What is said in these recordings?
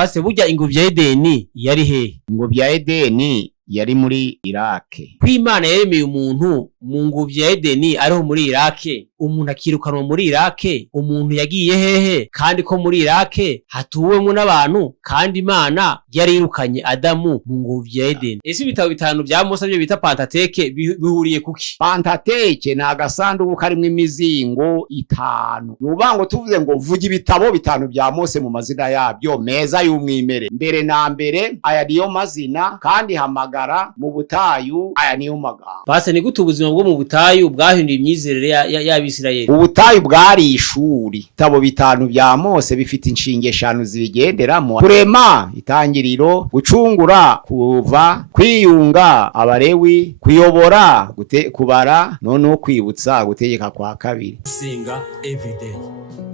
pase burya ingobyi ya Edeni yari hehe? Ingobyi ya Edeni yari muri Irake. Kw'Imana yaremeye umuntu mu ngobyi ya Edeni ariho muri Irake, umuntu akirukanwa muri Irake, umuntu yagiye hehe? Kandi ko muri Irake hatuwemo n'abantu, kandi Imana yarirukanye Adamu mu ngobyi ya Edeni. Ese ibitabo bitanu bya Mose byo bita Pentateuque bihuriye kuki? Pentateuque ni agasanduku karimo imizingo 5. Nubango tuvuze ngo vuga ibitabo bitanu bya Mose mu mazina yabyo meza y'umwimere. Mbere na mbere aya niyo mazina, kandi hamagara mu butayu aya niyo magambo. Pase ni gute ubuzima bwo mu butayu bwahinduye imyizerere y'Abisirayeli? Ubutayu bwari ishuri. Ibitabo bitanu bya Mose bifite inshinge 5 zibigenderamo: kurema, itangiriro, gucungura, kuva, kwiyunga, Abalewi, kuyobora, kubara, noneho kwibutsa, gutegeka kwa kabiri. Gusenga everyday,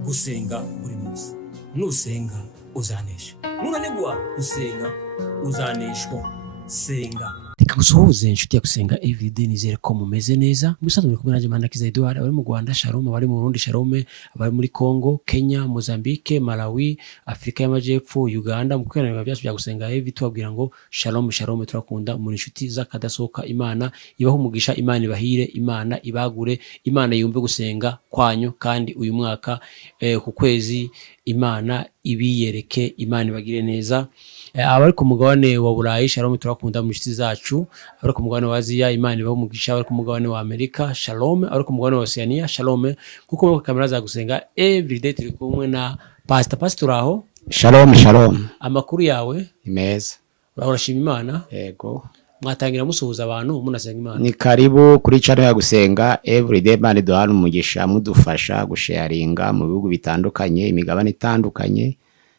gusenga buri munsi. Nusenga uzanesha, nunanigwa gusenga uzaneshwa. Senga. Tikagusuhuze inshuti ya Gusenga everyday, nizere ko mumeze neza. Musanzwe muri kumwe na Manirakiza Edouard, abari mu Rwanda Shalom, abari mu Burundi Shalom, abari muri Congo, Kenya, Mozambique, Malawi, Afrika y'Amajepfo, Uganda. Mu kwihanira byacu bya Gusenga everyday tubabwira ngo Shalom Shalom, turakunda muri inshuti z'akadasohoka. Imana ibaho umugisha, Imana ibahire, Imana ibagure, Imana yumve gusenga kwanyu, kandi uyu mwaka ku kwezi Imana ibiyereke, Imana ibagire neza. Abari ku mugabane wa Burayi Shalom, turakunda mu nshuti zacu. Abari ku mugabane wa Aziya, Imana ibaho umugisha. Abari ku mugabane wa Amerika Shalom, abari ku mugabane wa Oceania Shalom. Kuko muri kamera za Gusenga everyday turi kumwe na Pastor aho. Shalom Shalom. Amakuru yawe meza? Urashima Imana? Yego. Mwatangira musuhuza abantu munasenga Imana. Ni karibu kuri channel ya Gusenga everyday. Imana duhana umugisha, mudufasha gusharinga mu bihugu bitandukanye, imigabane itandukanye,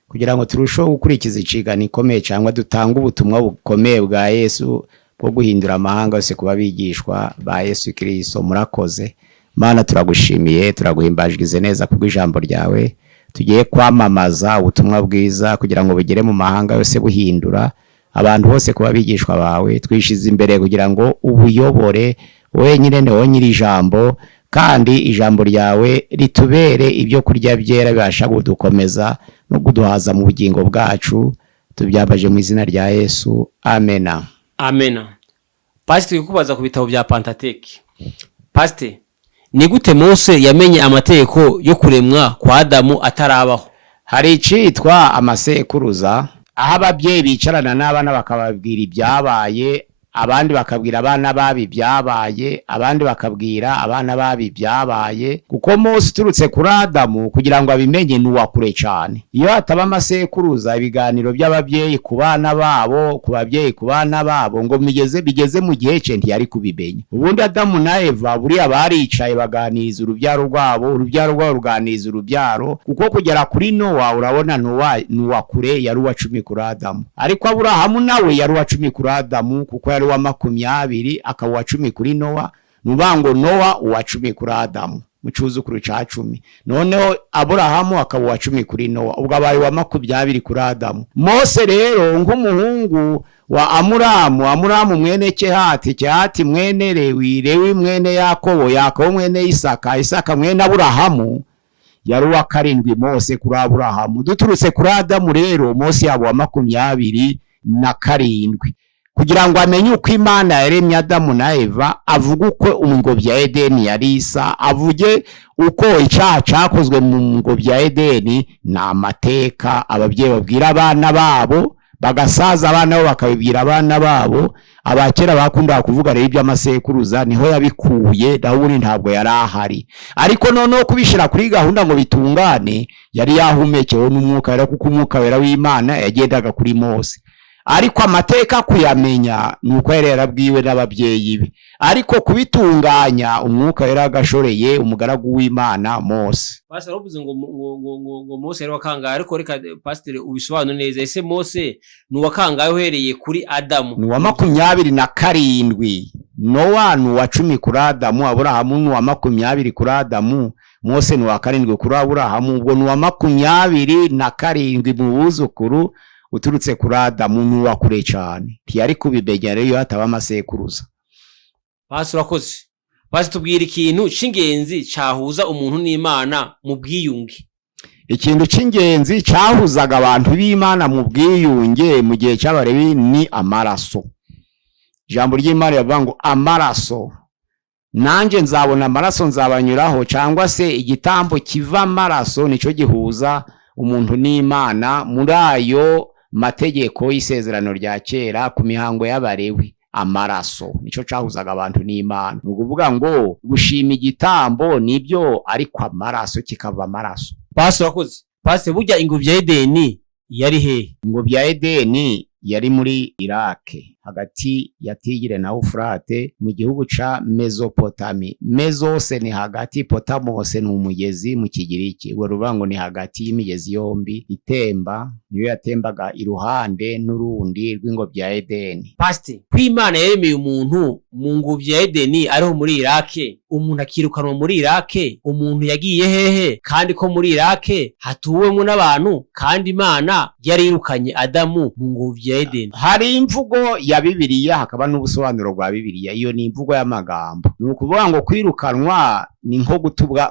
kugira ngo turusheho gukurikiza icigano ikomeye cyangwa dutanga ubutumwa bukomeye bwa Yesu bwo guhindura amahanga yose kuba bigishwa ba Yesu Kristo. Murakoze Mana, turagushimiye, turaguhimbajwize neza kubw'ijambo ryawe. Tugiye kwamamaza ubutumwa bwiza kugira ngo bugere mu mahanga yose, buhindura abantu bose kuba bigishwa bawe. Twishize imbere kugira ngo ubuyobore wenyine, ne wonyiri ijambo, kandi ijambo ryawe ritubere ibyo kurya byera bibasha kudukomeza no kuduhaza mu bugingo bwacu. Tubyabaje mu izina rya Yesu, amena. Amena. Pastor, kukubaza ku bitabo bya Pentateuque. Pastor, ni gute Mose yamenye amategeko yo kuremwa kwa Adamu atarabaho? Hari icitwa amasekuruza, aho ababyeyi bicarana n'abana bakababwira ibyabaye, abandi bakabwira abana babi byabaye, abandi bakabwira abana babi byabaye. Kuko Mose turutse kuri Adamu kugira ngo abimenye n'uwakure cyane. Iyo hataba amasekuruza, ibiganiro by'ababyeyi ku bana babo, ku babyeyi ku bana babo, ngo bigeze mu gihe cye ntiyari kubimenya. Ubundi Adamu na Eva buriya baricaye baganiriza urubyaro rwabo, urubyaro rwabo ruganiriza urubyaro. Kuko kugera kuri Nowa, urabona n'uwakure yari uwa 10 kuri Adamu, ariko Aburahamu nawe yari uwa 10 kuri Adamu, kuko yari wa 20 akaba wa 10 kuri Nowa. Nubango Nowa uwa 10 kuri Adamu, mucuzukuru ca 10. Noneho Aburahamu akaba wa 10 kuri Nowa, ubwo abaye wa 20 kuri Adamu. Mose rero nk'umuhungu wa Amuramu mwene Kehati mwene Lewi mwene Yakobo mwene Isaka mwene Aburahamu, yari wa 7 Mose kuri Aburahamu. Duturutse kuri Adamu rero Mose yabo wa 27, kugira ngo amenye uko Imana yaremye Adamu na Eva, avuga uko ingobyi ya Edeni yari isa, avuge uko icyaha cyakozwe mu ngobyi ya Edeni. Ni amateka ababyeyi babwira abana babo, bagasaza abana babo bakabibwira abana babo. Abakera bakundaga kuvuga rero iby'amasekuruza, niho yabikuye, Dawudi ntabwo yari ahari. Ariko noneho kubishira kuri gahunda ngo bitungane, yari yahumekewe n'umwuka wera, kuko umwuka wera w'Imana yagendaga kuri Mose. Ariko amateka kuyamenya nuko yari yarabwiwe n'ababyeyi be, ariko kubitunganya umwuka yari agashoreye umugaragu w'Imana Mose. Pastor, uvuze ngo Mose yari wakangaye, ariko reka Pastor ubisobanure neza. Ese Mose ni wakangaye uhereye kuri Adamu? Ni wa 27. Nowa ni wa 10 kuri Adamu, Aburahamu ni wa 20 kuri Adamu, Mose ni wa 7 kuri Aburahamu. Ubwo ni wa 27 mu buzukuru uturutse kuri Adamu, n'uwa kure cyane, ntiyari kubimenya rero iyo hataba amasekuruza. Pastor, urakoze. Pastor, tubwira ikintu cy'ingenzi cyahuza umuntu n'Imana mu bwiyunge. ikintu c'ingenzi cahuzaga abantu b'Imana mu bwiyunge mu gihe c'Abalewi ni amaraso. Ijambo ry'Imana rivuga ngo amaraso, nanje nzabona amaraso nzabanyuraho, cyangwa se igitambo kiva amaraso nico gihuza umuntu n'Imana muri ayo mategeko y'isezerano rya kera ku mihango y'Abalewi. Amaraso nico cahuzaga abantu n'Imana. Nukuvuga ngo gushima igitambo nibyo, ariko amaraso kikava amaraso. Pastor wakoze. Pastor burya ingobyi ya Edeni yari hehe? Ingobyi ya Edeni yari muri Irake, hagati ya Tigre na Ufurate mu gihugu ca Mesopotami. Mezose ni hagati, Potamos ni umugezi mu Kigiriki. Uwo rubango ni hagati y'imigezi yombi itemba, niyo yatembaga iruhande n'urundi rw'ingobyi ya Edeni. Pastor, kw'Imana yaremeye umuntu mu ngobyi ya Edeni ariho muri Irake, umuntu akirukanwa muri Irake, umuntu yagiye hehe? Kandi ko muri Irake hatuwemo n'abantu, kandi Imana yarirukanye Adamu mu ngobyi ya Edeni. Hari imvugo ya Bibiliya, hakaba n'ubusobanuro bwa Bibiliya. Iyo ni imvugo y'amagambo. Ni ukuvuga ngo kwirukanwa ni nko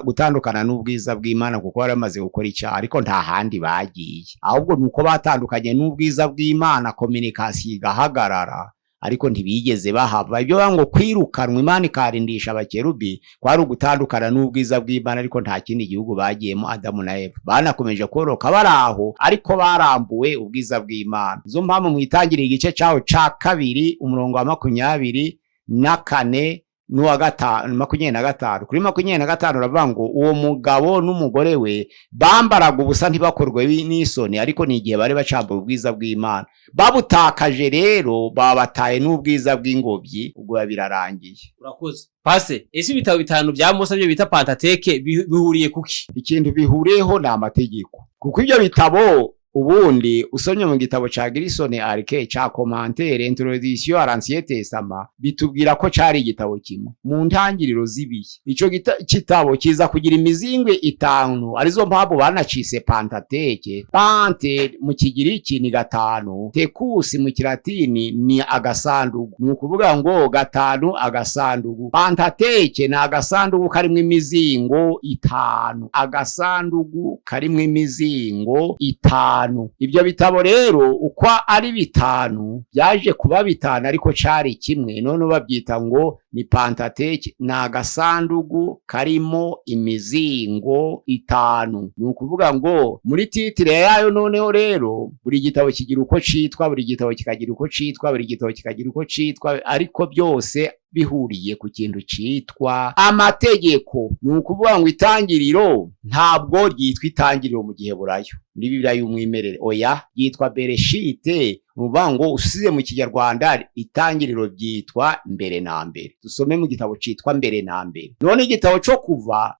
gutandukana n'ubwiza bw'Imana, kuko bari bamaze gukora icyaha, ariko nta handi bagiye. Ahubwo nuko batandukanye n'ubwiza bw'Imana, communication igahagarara, ariko ntibigeze bahava. Ibyo ngo kwirukanwa Imana ikarindisha abakerubi kwari ugutandukana n'ubwiza bw'Imana, ariko nta kindi gihugu bagiyemo. Adamu na Eva banakomeje koroka baraho, ariko barambuwe ubwiza bw'Imana. Zo mpamvu mwitangiriye igice cyaho ca 2 umurongo wa 24 n'uwa 25 kuri 25 uravuga ngo uwo mugabo n'umugore we bambaraga ubusa ntibakorwe n'isoni, ariko ni igihe bari bacambuye ubwiza bw'Imana. Babutakaje rero babataye n'ubwiza bw'ingobyi, ubwo birarangiye. Urakoze. Pase, ese ibitabo 5 bya Mose byo bita Pentateuque bihuriye kuki? Ikintu bihuriyeho ni amategeko, kuko ibyo bitabo ubundi usomye mu gitabo ca Grison Arke ca commentaire introduction à l'Ancien Testament bitubwira ko cari igitabo kimwe mu ntangiriro z'ibihe. Ico kitabo kiza kugira imizingwe 5, arizo mpamvu banacise Pentateuque. Pante mu Kigiriki ni 5, Tecus mu Kilatini ni agasandugu. Ni ukuvuga ngo 5 agasandugu. Pentateuque na agasandugu karimwe imizingo 5, agasandugu karimwe imizingo 5. Ibyo bitabo rero uko ari 5 byaje kuba 5, ariko cari kimwe. None babyita ngo ni Pentateuque, na agasandugu karimo imizingo 5. Ni ukuvuga ngo muri titre yayo noneho rero buri gitabo kigira uko citwa, buri gitabo kikagira uko citwa, buri gitabo kikagira uko citwa, ariko byose bihuriye ku kintu citwa amategeko. Ni ukuvuga ngo itangiriro ntabwo ryitwa itangiriro mu gihe burayo muri Bibiliya y'umwimerere, oya yitwa Bereshite. Nuvuga ngo usize mu Kinyarwanda itangiriro byitwa mbere na mbere. Dusome mu gitabo citwa mbere na mbere. None igitabo cyo kuva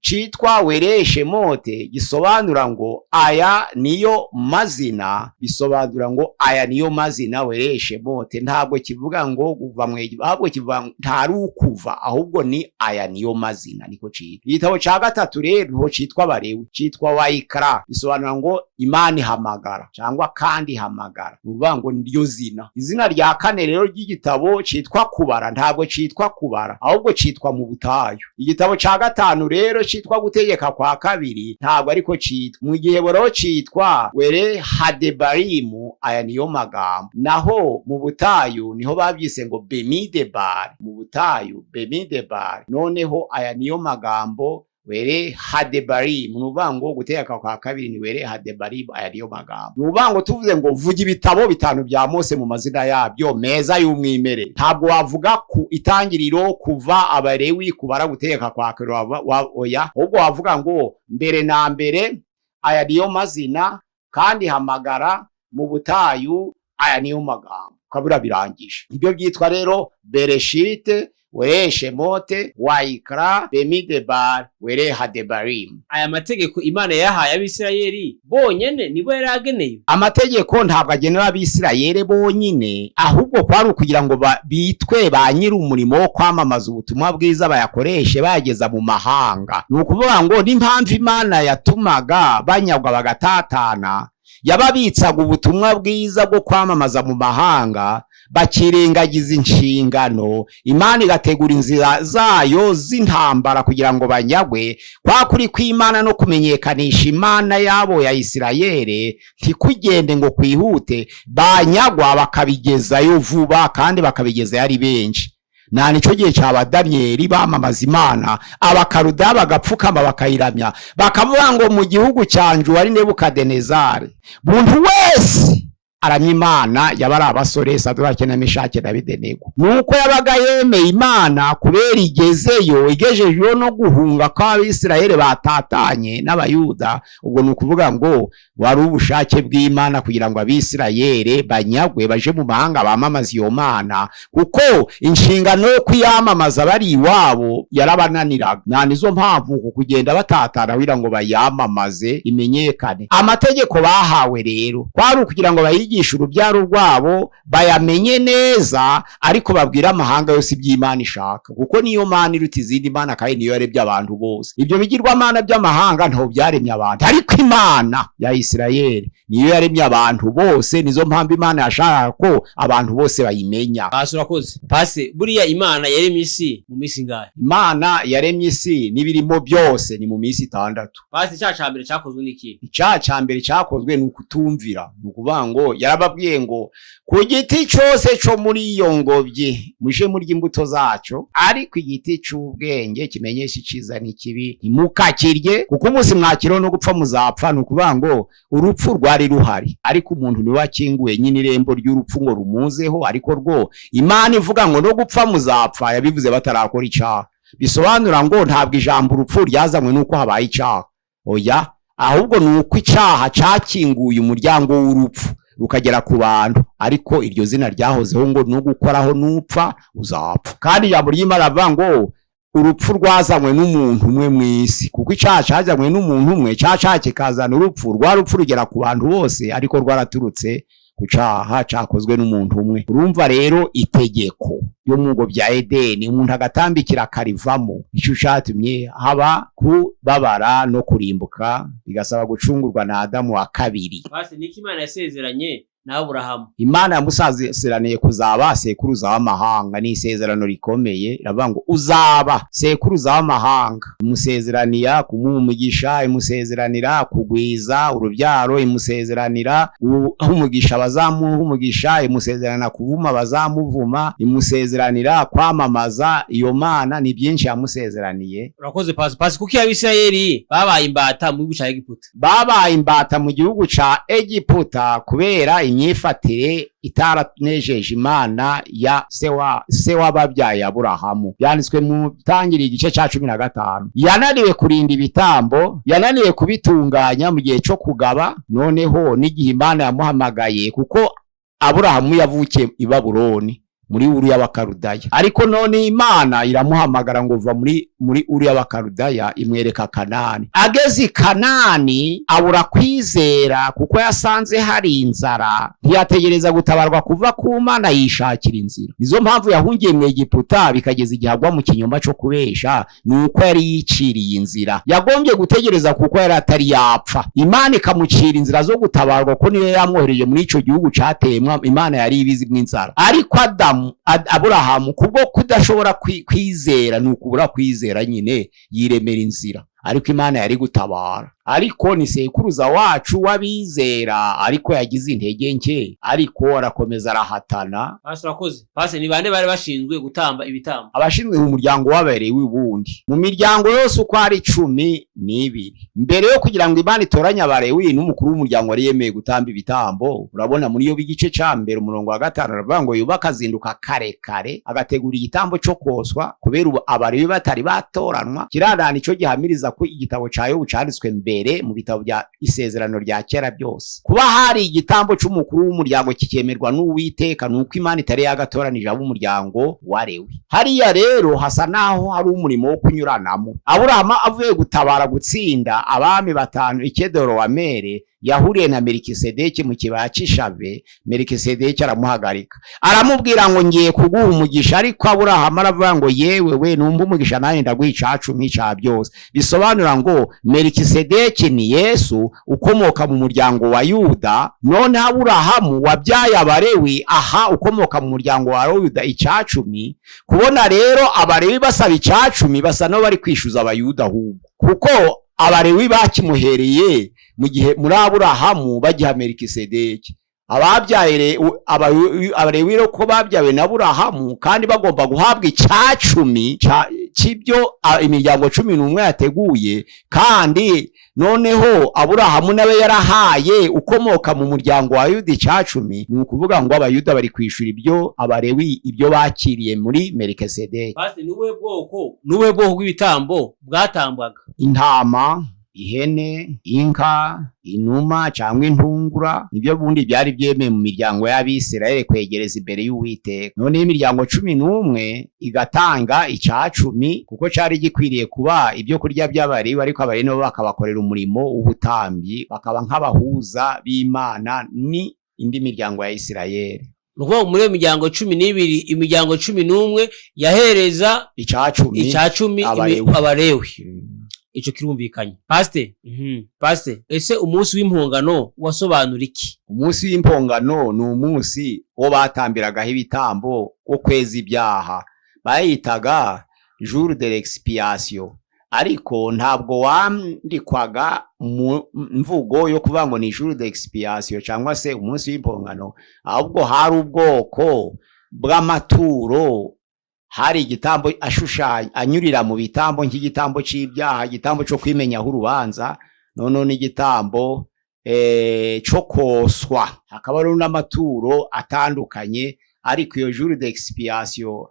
citwa Wereshe Mote gisobanura ngo aya niyo mazina, bisobanura ngo aya niyo mazina Wereshe Mote. Ntabwo kivuga ngo kuva mweje, ahubwo kivuga ntari ukuva, ahubwo ni aya niyo mazina, niko citwa. Igitabo ca 3 rero ho citwa Balewi, citwa Wayikra, bisobanura ngo Imana ihamagara cyangwa kandi hamagara. Ngo niryo zina. Izina rya 4 rero ry'igitabo citwa Kubara, ntabwo citwa kubara, ahubwo citwa mu butayu. Igitabo ca 5 rero citwa Gutegeka kwa 2, ntabwo ariko citwa. Mu gihe boro citwa Were Hadebarimu, aya niyo magambo. Naho mu butayu niho babyise ngo Bemidebar, mu butayu Bemidebar. Noneho aya niyo magambo Were Hadebarimu. Nubango Gutegeka kwa 2 ni Were Hadebarimu, aya niyo magambo. Nubango tuvuze ngo vuga ibitabo 5 bya Mose mu mazina yabyo meza y'umwimerere. Ntabwo wavuga ku itangiriro, kuva, Abalewi, Kubara, Gutegeka kwa 2 oya, ahubwo wavuga ngo mbere na mbere, aya niyo mazina, kandi hamagara, mu butayu, aya niyo magambo. Kabura birangije. Ibyo byitwa rero Bereshite, Wereshe Mote, Wayikra, Bemidebar, Were Hadebarim. Aya mategeko Imana yahaye Abisirayeli bonyene nibo yarageneye. Amategeko ntabwo agenera Abisirayeli bonyine, ahubwo kwari ukugira ngo bitwe ba nyiri umurimo wo kwamamaza ubutumwa bwiza, bayakoreshe bayageza mu mahanga. Ni ukuvuga ngo n'impamvu Imana yatumaga banyagwa bagatatana, yababitsaga ubutumwa bwiza bwo kwamamaza mu mahanga, bakirengagiza inshingano, Imana igategura inzira zayo z'intambara kugira ngo banyagwe. Kwa kuri kw'Imana no kumenyekanisha Imana yabo ya Isirayeli ntikugende ngo kwihute, banyagwa bakabigezayo vuba kandi bakabigezayo ari benshi. Na nico gihe cyaba Danieli bamamaza Imana, abakaruda bagapfukama bakayiramya, bakavuga ngo mu gihugu cyanje wari Nebukadinezari buntu wese aramya Imana yabari abasore Sadraki na Meshaki na Abedenego. Nuko yabaga yemeye Imana kubera igezeyo, igejejeyo no guhunga kw'Abisirayeli batatanye n'Abayuda. Ubwo nukuvuga ngo wari ubushake bw'Imana kugira ngo Abisirayeli banyagwe baje mu mahanga bamamaza iyo Mana, kuko inshingano yo kuyamamaza bari iwabo yarabananiraga. Na nizo mpamvu kugenda batatana kugira ngo bayamamaze imenyekane. Amategeko bahawe rero kwari kugira ngo bayigishe urubyaro rwabo bayamenye neza, ariko babwira amahanga yose iby'Imana ishaka, kuko niyo Mana iruta izindi mana kandi niyo yarebye abantu bose. Ibyo bigirwamana by'amahanga ntaho byaremye abantu, ariko Imana ya Isirayeli niyo yaremye abantu bose. Nizo mpamvu Imana yashaka ko abantu bose bayimenya. Pasi urakoze. Pasi buriya Imana yaremye isi mu minsi ngahe? Imana yaremye isi n'ibirimo byose ni mu minsi 6. Pasi cyacambere cyakozwe n'iki? Icyacambere cyakozwe ni ukutumvira. Nukuvuga ngo yarababwiye ngo ku giti cyose cyo muri iyo ngobyi muje muri imbuto zaco, ariko igiti cy'ubwenge kimenyesha iciza n'ikibi ntimukakirye, kuko umunsi mwakiro no gupfa muzapfa. Nukuvuga ngo urupfu rwari ruhari, ariko umuntu niwe akinguye nyine irembo ry'urupfu ngo rumuzeho, ariko rwo Imana ivuga ngo no gupfa muzapfa yabivuze batarakora icyaha. Bisobanura ngo ntabwo ijambo urupfu ryazanywe nuko habaye icyaha, oya, ahubwo nuko icyaha cyakinguye umuryango w'urupfu rukagera ku bantu, ariko iryo zina ryahozeho ngo no gukoraho nupfa uzapfa. Kandi ijambo ry'Imana rivuga ngo urupfu rwazanywe n'umuntu umwe mw'isi, kuko icyaha cyazanywe n'umuntu umwe, cyaha kikazana urupfu, rwa rupfu rugera ku bantu bose, ariko rwaraturutse ku cyaha cyakozwe n'umuntu umwe. Urumva rero itegeko yo mu ngo bya Edeni umuntu agatambikira karivamo, icyo cyatumye haba kubabara no kurimbuka, bigasaba gucungurwa na Adamu wa kabiri. Basi niki Imana yasezeranye na Aburahamu? Imana yamusezeraniye kuzaba sekuruza w'amahanga, ni isezerano rikomeye. Iravuga ngo uzaba sekuruza w'amahanga. Imusezeraniya kumuha umugisha, imusezeranira kugwiza urubyaro, imusezeranira umugisha bazamuha umugisha, imusezerana kuvuma bazamuvuma, imusezeranira kwamamaza iyo Mana. Ni byinshi yamusezeraniye. Urakoze Pasi. Kuki Abisirayeli babaye imbata mu gihugu cya Egiputa? Babaye imbata mu gihugu cya Egiputa kubera imyifatire itaranejeje Imana ya se w'ababyaye Aburahamu. Byanditswe mu Tangiriro igice cya 15. Yananiwe kurinda ibitambo, yananiwe kubitunganya mu gihe cyo kugaba, noneho n'igihe Imana yamuhamagaye, kuko Aburahamu yavukiye i Babuloni muri Uru y'Abakarudaya, ariko none Imana iramuhamagara ngo va muri Uru y'Abakarudaya imwereka Kanani. Ageze Kanani abura kwizera, kuko yasanze hari inzara, ntiyategereza gutabarwa kuva ku Mana, yishakira inzira. Nizo mpamvu yahungiye mu Egiputa, bikageza igihe agwa mu kinyoma cyo kubesha, nuko yari yiciriye inzira. Yagombye gutegereza kuko yari atari yapfa, Imana ikamucira inzira zo gutabarwa, ko niyo yamwohereje muri ico gihugu catemwa. Imana yari ibizi bw'inzara, ariko Aburahamu kubwo kudashobora kwizera, nukubura kwizera nyine yiremera inzira, ariko Imana yari gutabara. Ariko ni sekuruza wacu wabizera, ariko yagize intege nke, ariko arakomeza arahatana. Urakoze. Pasi ni bande bari bashinzwe gutamba ibitambo? Abashinzwe mu muryango w'Abalewi wundi. Mu miryango yose uko ari 12. Mbere yo kugira ngo Imana itoranya Abalewi, n'umukuru w'umuryango wari yemeye gutamba ibitambo. Urabona muri yo bigice ca mbere umurongo wa 5 aravuga ngo yubaka azinduka kare kare agategura igitambo cyo koswa, kubera Abalewi batari batoranwa. Kirandana ico gihamiriza ko igitabo ca Yobu canditswe mbere mu bitabo bya isezerano rya kera byose. Kuba hari igitambo cy'umukuru w'umuryango kikemerwa n'Uwiteka, nuko Imana itari yagatoranije ab'umuryango wa Lewi. Hariya rero hasa naho hari umurimo wo kunyuranamo. Aburahamu avuye gutabara gutsinda abami 5 Ikedorowamere, yahuriye na Melikisedeki mu kibaya c'ishave. Melikisedeki aramuhagarika aramubwira ngo ngiye kuguha umugisha, ariko Aburahamu aravuga ngo yewe we numva umugisha nanjye ndaguha icacumi ca byose. Bisobanura ngo Melikisedeki ni Yesu ukomoka mu muryango wa Yuda, none Aburahamu wabyaye Abalewi aha ukomoka mu muryango wa Yuda icacumi. Kubona rero Abalewi basaba icacumi basa no bari kwishuza Abayuda ahubwo, kuko Abalewi bakimuhereye mu gihe muri Aburahamu bagiha Melikisedeki. Ababyaye Abalewi rero ko babyawe na Aburahamu kandi bagomba guhabwa icacumi c'ibyo imiryango 11 yateguye, kandi noneho Aburahamu nawe yarahaye ukomoka mu muryango wa Yuda icacumi. Ni ukuvuga ngo Abayuda bari kwishura ibyo Abalewi ibyo bakiriye muri Melikisedeki. Basi nuwe bwoko bw'ibitambo bwatambwaga? Intama, ihene, inka, inuma cyangwa intungura, nibyo bundi byari byemeye mu miryango y'Abisirayeli kwegereza imbere y'Uwiteka. None imiryango 11 igatanga icacumi kuko cari gikwiriye kuba ibyo kurya by'Abalewi, ariko Abalewi nabo bakabakorera umurimo w'ubutambyi, bakaba nk'abahuza b'Imana ni indi miryango ya Isirayeli. Nuko muri imiryango 12 imiryango 11 yahereza icacumi Abalewi. Ico kirumvikanye. Pastor, ese umunsi w'impongano wasobanura iki? Umunsi w'impongano ni umunsi wo batambiragaho ibitambo wo kweza ibyaha, bayitaga jour de l'expiation, ariko ntabwo wandikwaga mu mvugo yo kuvuga ngo ni jour de l'expiation cyangwa se umunsi w'impongano, ahubwo hari ubwoko bw'amaturo. Hari igitambo ashushanya anyurira mu bitambo nk'igitambo c'ibyaha, igitambo cyo kwimenyaho urubanza, none n'igitambo cyo koswa. Hakaba ari n'amaturo atandukanye, ariko iyo jour d'expiation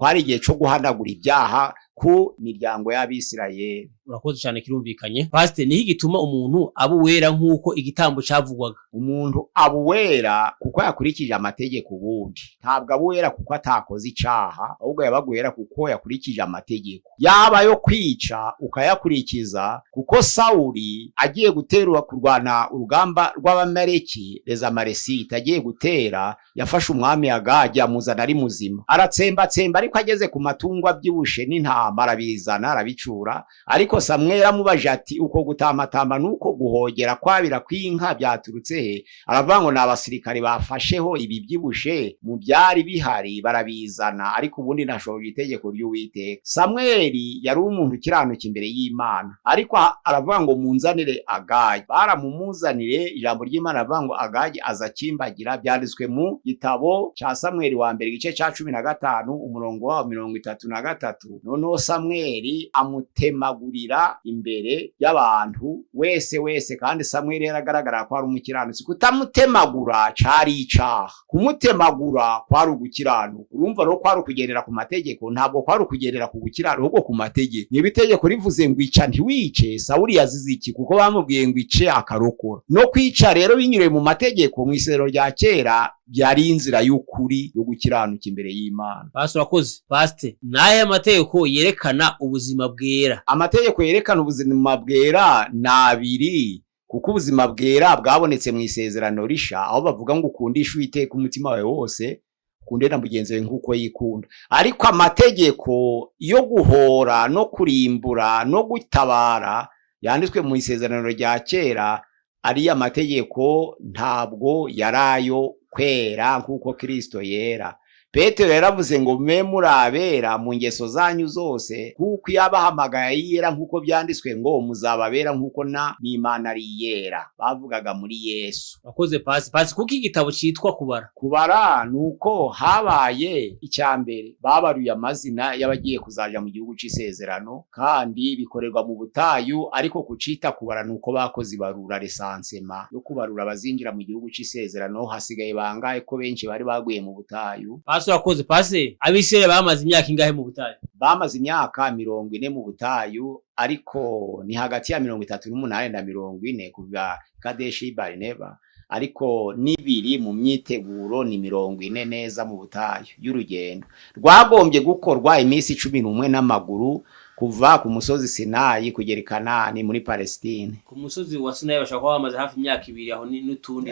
hari igihe cyo guhanagura ibyaha ku miryango y'Abisirayeli. Urakoze cyane, kirumvikanye. Pastor, niho gituma umuntu abuwera nk'uko igitambo cavugwaga? Umuntu abuwera kuko yakurikije amategeko. Ubundi ntabwo abuwera kuko atakoze icaha, ahubwo yabaguwera kuko yakurikije amategeko. Yaba yo kwica ukayakurikiza, kuko Sawuli agiye guterwa kurwana urugamba rw'Abamaleki, les Amalekite agiye gutera, yafashe umwami Agagi amuzana ari muzima, aratsembatsemba, ariko ageze ku matungwa byibushe n'intama arabizana arabicura. Ariko Samweli amubaje ati uko gutamatamba nuko guhogera kwabira kw'inka byaturutse he? Aravuga ngo n'abasirikare bafasheho ibi byibushe mu byari bihari barabizana, ariko ubundi nashoje itegeko ry'Uwiteka. Samweli yari umuntu ukiranuka imbere y'Imana, ariko aravuga ngo munzanire Agagi. Baramumuzanire, ijambo ry'Imana aravuga ngo Agagi aza kimbagira. Byanditswe mu gitabo ca Samweli wa mbere igice ca 15 umurongo wa 33. Noneho Samweli amutemagurira imbere y'abantu wese, kandi Samweli yaragaragara ko ari umukiranutsi. Kutamutemagura cari icaha, kumutemagura kwari ugukiranuka. Urumva rero kwari ukugendera ku mategeko, ntabwo kwari ukugendera ku gukiranuka, ahubwo ku mategeko. Niba itegeko rivuze ngo ica ntiwice, Sawuli yazize iki? Kuko bamubwiye ngo ice akarokora. No kwica rero binyuriye mu mategeko mu isezerano rya kera byari inzira y'ukuri yo gukiranuka imbere y'Imana. Urakoze. Pastor, naye amategeko yerekana ubuzima bwera? Amategeko yerekana ubuzima bwera nabiri, kuko ubuzima bwera bwabonetse mu isezerano risha, aho bavuga ngo ukundishe Uwiteka umutima wawe wose, ukunde na mugenzi wawe nk'uko yikunda. Ariko amategeko yo guhora no kurimbura no gutabara yanditswe mu isezerano rya kera, ari amategeko ntabwo yarayo kwera nk'uko Kristo yera. Petero yaravuze ngo mwe murabera mu ngeso zanyu zose, kuko yabahamagaye yera nk'uko byanditswe ngo muzababera nk'uko n'Imana ari yera. Bavugaga muri Yesu. Wakoze pasi kuko igitabo cyitwa kubara nuko habaye icyambere babaruye amazina y'abagiye kuzaja mu gihugu c'isezerano, kandi bikorerwa mu butayu. Ariko kucita kubara nuko bakoze ibarura resansema yo kubarura abazinjira mu gihugu c'isezerano. Hasigaye bangaye ko benshi bari baguye mu butayu. Urakoze. Pastor, Abisirayeli bamaze imyaka ingahe mu butayu? Bamaze imyaka 40 mu butayu, ariko ni hagati ya 38 na 40 kuva Kadeshi Barineba, ariko nibiri mu myiteguro ni 40 neza mu butayu y'urugendo. Rwagombye gukorwa iminsi 11 n'amaguru, kuva ku musozi Sinayi kugera i Kanani muri Palestine. Ku musozi wa Sinayi bashaka ko bamaze hafi imyaka 2 aho n'utundi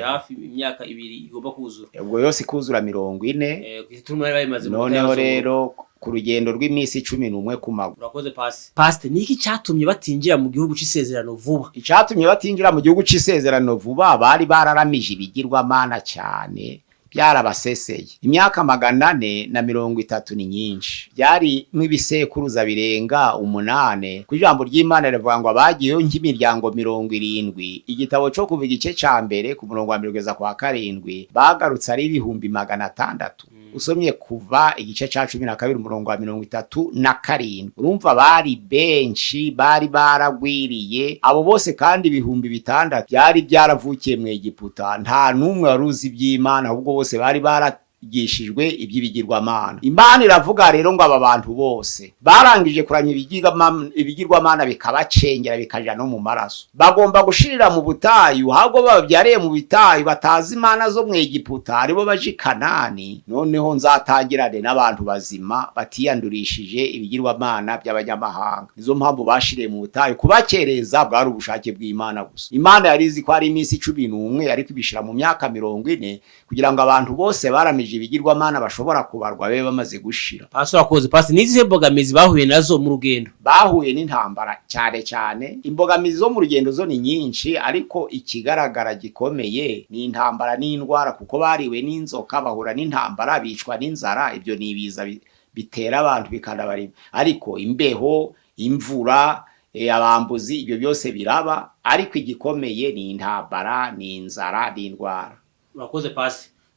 hafi imyaka 2 igomba kuzura. Ubwo yose kuzura 40. Noneho rero ku rugendo rw'imisi 11 ku maguru. Urakoze Pastor, niki cyatumye batinjira mu gihugu c'isezerano vuba? Icyatumye batinjira mu gihugu c'isezerano vuba bari bararamije ibigirwamana cyane. Byarabaseseye. Imyaka 430 ni nyinshi. Byari mw'ibisekuruza birenga 8. Ku ijambo ry'Imana rivuga ngo abagiyeyo nk'imiryango 70. Igitabo cyo kuva igice ca mbere ku murongo wa 1 kugeza kwa 7 bagarutse ari 600. Usomye kuva igice ca 12 umurongo wa 37. Urumva bari benshi, bari baragwiriye. Abo bose kandi 600 byari byaravukiye mu Egiputa. Nta numwe waruzi by'Imana, ahubwo bose bari baragishijwe iby'ibigirwamana. Imana iravuga rero ngo aba bantu bose barangije kuranya ibigirwamana bikabacengera bikaja no mu maraso. Bagomba gushirira mu butayu, ahubwo babyariye mu bitayu batazi Imana zo mu Egiputa aribo baje Kanani. Noneho nzatangirane n'abantu bazima batiyandurishije ibigirwamana by'abanyamahanga. Nizo mpamvu bashiriye mu butayu, kubakereza bwari ubushake bw'Imana gusa. Imana yarizi ko ari imisi 11 ariko ibishira mu myaka 40 kugira ngo abantu bose baramije ibigirwamana bashobora kubarwa be bamaze gushira. Pastor, nizihe mbogamizi bahuye nazo mu rugendo? Bahuye n'intambara cyane. Imbogamizi zo mu rugendo zo ni nyinshi, ariko ikigaragara gikomeye ni intambara n'indwara, kuko bariwe n'inzoka, bahura n'intambara, bicwa n'inzara. Ibyo ni ibiza bitera abantu bikanabarima. Ariko imbeho, imvura, abambuzi, ibyo byose biraba, ariko igikomeye ni intambara, ni inzara, ni indwara. Urakoze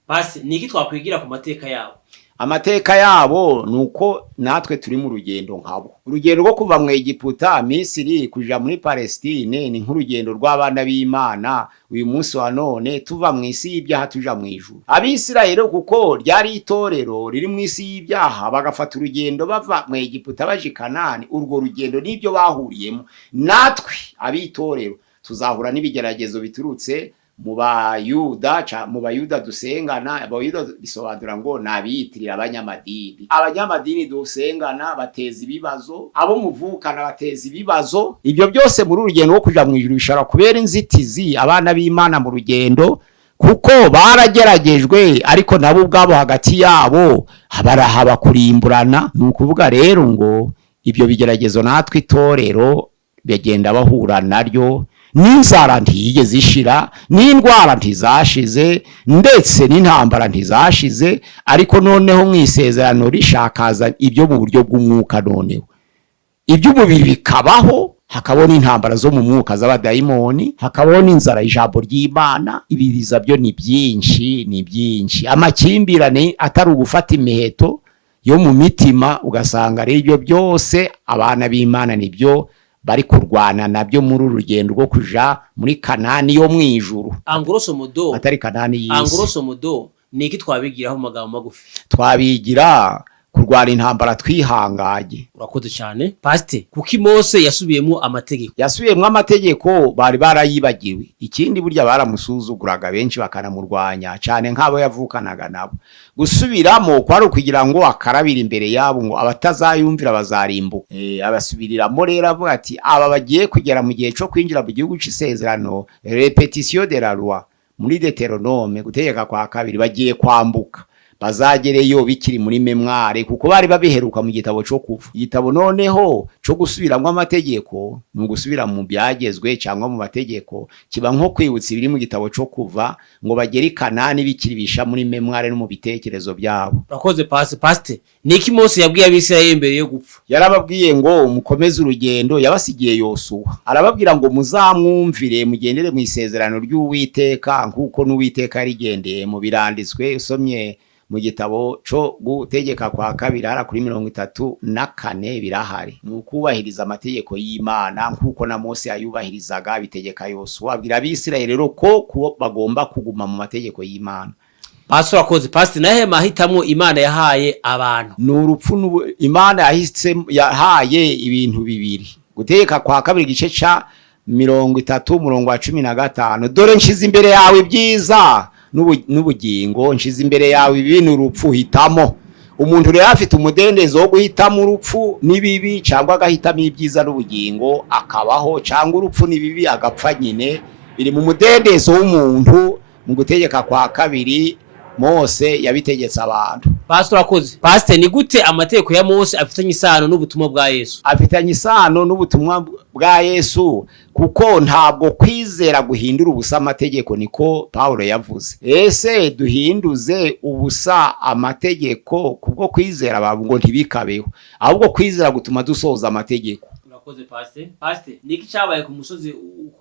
Pastor, niki twakwigira ku mateka yabo? Amateka yabo nuko natwe turi mu rugendo nkabo. Urugendo rwo kuva mu Egiputa, Misiri kuja muri Palestine ni nk'urugendo rw'abana b'Imana. Uyu munsi wa none tuva mu isi y'ibyaha tuja mu ijuru. Abisirayeli kuko ryari itorero riri mu isi y'ibyaha, bagafata urugendo bava mu Egiputa baje Kanani. Urwo rugendo nibyo bahuriyemo. Natwe abitorero tuzahura n'ibigeragezo biturutse mu bayuda dusengana. Abayuda bisobanura ngo nabiyitirira abanyamadini. Abanyamadini dusengana bateza ibibazo, abo muvukana bateza ibibazo. Ibyo byose muri urugendo rwo kuja mu ijuru bishara kubera inzitizi abana b'Imana mu rugendo, kuko barageragejwe ariko nabo ubwabo hagati yabo haba kurimburana. Ni ukuvuga rero ngo ibyo bigeragezo natwe itorero bagenda bahura naryo. N'inzara ntiyigeze ishira, n'indwara ntizashize, ndetse n'intambara ntizashize, ariko noneho mwisezerano rishakaza ibyo mu buryo bw'umwuka. Noneho iby'umubiri bikabaho, hakabona intambara zo mu mwuka z'abadayimoni, hakabona inzara ijambo ry'Imana. Ibiriza byo ni byinshi. Amakimbirane atari ugufata imiheto yo mu mitima, ugasanga rero ibyo byose abana b'Imana nibyo bari kurwana nabyo muri urugendo rwo kuja muri Kanani yo mu ijuru. Angrosso modo, atari Kanani y'isi. Angrosso modo niki twabigiraho mu magambo magufi? Twabigira kurwana intambara twihangaje. Urakoze cyane Pastor. Kuki Mose yasubiyemo amategeko? Yasubiyemo amategeko bari barayibagiwe. Ikindi burya baramusuzuguraga benshi bakanamurwanya cyane nk'abo yavukanaga nabo. Gusubiramo kwari ukugira ngo akarabira imbere yabo ngo abatazayumvira bazarimbuka. Abasubiriramo rero avuga ati aba bagiye kugera mu gihe cyo kwinjira mu gihugu c'isezerano, repetition de la loi muri Deuteronome, gutegeka kwa 2, bagiye kwambuka. Bazagereyo bikiri muri memware, kuko bari babiheruka mu gitabo cyo kuva. Igitabo noneho cyo gusubiramo amategeko ni ugusubira mu byagezwe cyangwa mu mategeko, kiba nko kwibutsa ibiri mu gitabo cyo kuva ngo bagere Kanani bikiri bisha muri memware no mu bitekerezo byabo. Urakoze Pastor. Niki Mose yabwiye Abisirayeli mbere yo gupfa? Yarababwiye ngo mukomeze urugendo. Yabasigiye Yosuwa, arababwira ngo muzamwumvire, mugendere mu isezerano ry'Uwiteka nk'uko n'Uwiteka yarigendeye. Mu biranditswe usomye mu gitabo cyo gutegeka kwa 2 kuri 34 birahari. Ni ukubahiriza amategeko y'Imana nk'uko na Mose ayubahirizaga, bitegeka Yosuwa. Abwira Abisirayeli rero ko bagomba kuguma mu mategeko y'Imana. Pastor, akoze Pastor, nahe mahitamo Imana yahaye abantu? N'urupfu Imana yahaye ibintu bibiri. Gutegeka kwa 2 gice ca 30 umurongo wa 15. Dore nshize imbere yawe ibyiza n'ubugingo, nshize imbere yawe ibintu urupfu, hitamo. umuntu rero afite umudendezo wo guhitamo urupfu n'ibibi cyangwa agahitamo ibyiza n'ubugingo akabaho, cyangwa urupfu n'ibibi agapfa. Nyine biri mu mudendezo w'umuntu. Mu gutegeka kwa kabiri Mose yabitegetse abantu. Pastor akoze. Pastor, ni gute amategeko ya Mose afitanye isano n'ubutumwa bwa Yesu? Afitanye isano n'ubutumwa bwa Yesu kuko ntabwo kwizera guhindura ubusa amategeko, niko Paulo yavuze. Ese duhinduze ubusa amategeko kubwo kwizera abantu ngo ntibikabeho, ahubwo kwizera gutuma dusoza amategeko. Pastor, niki cyabaye ku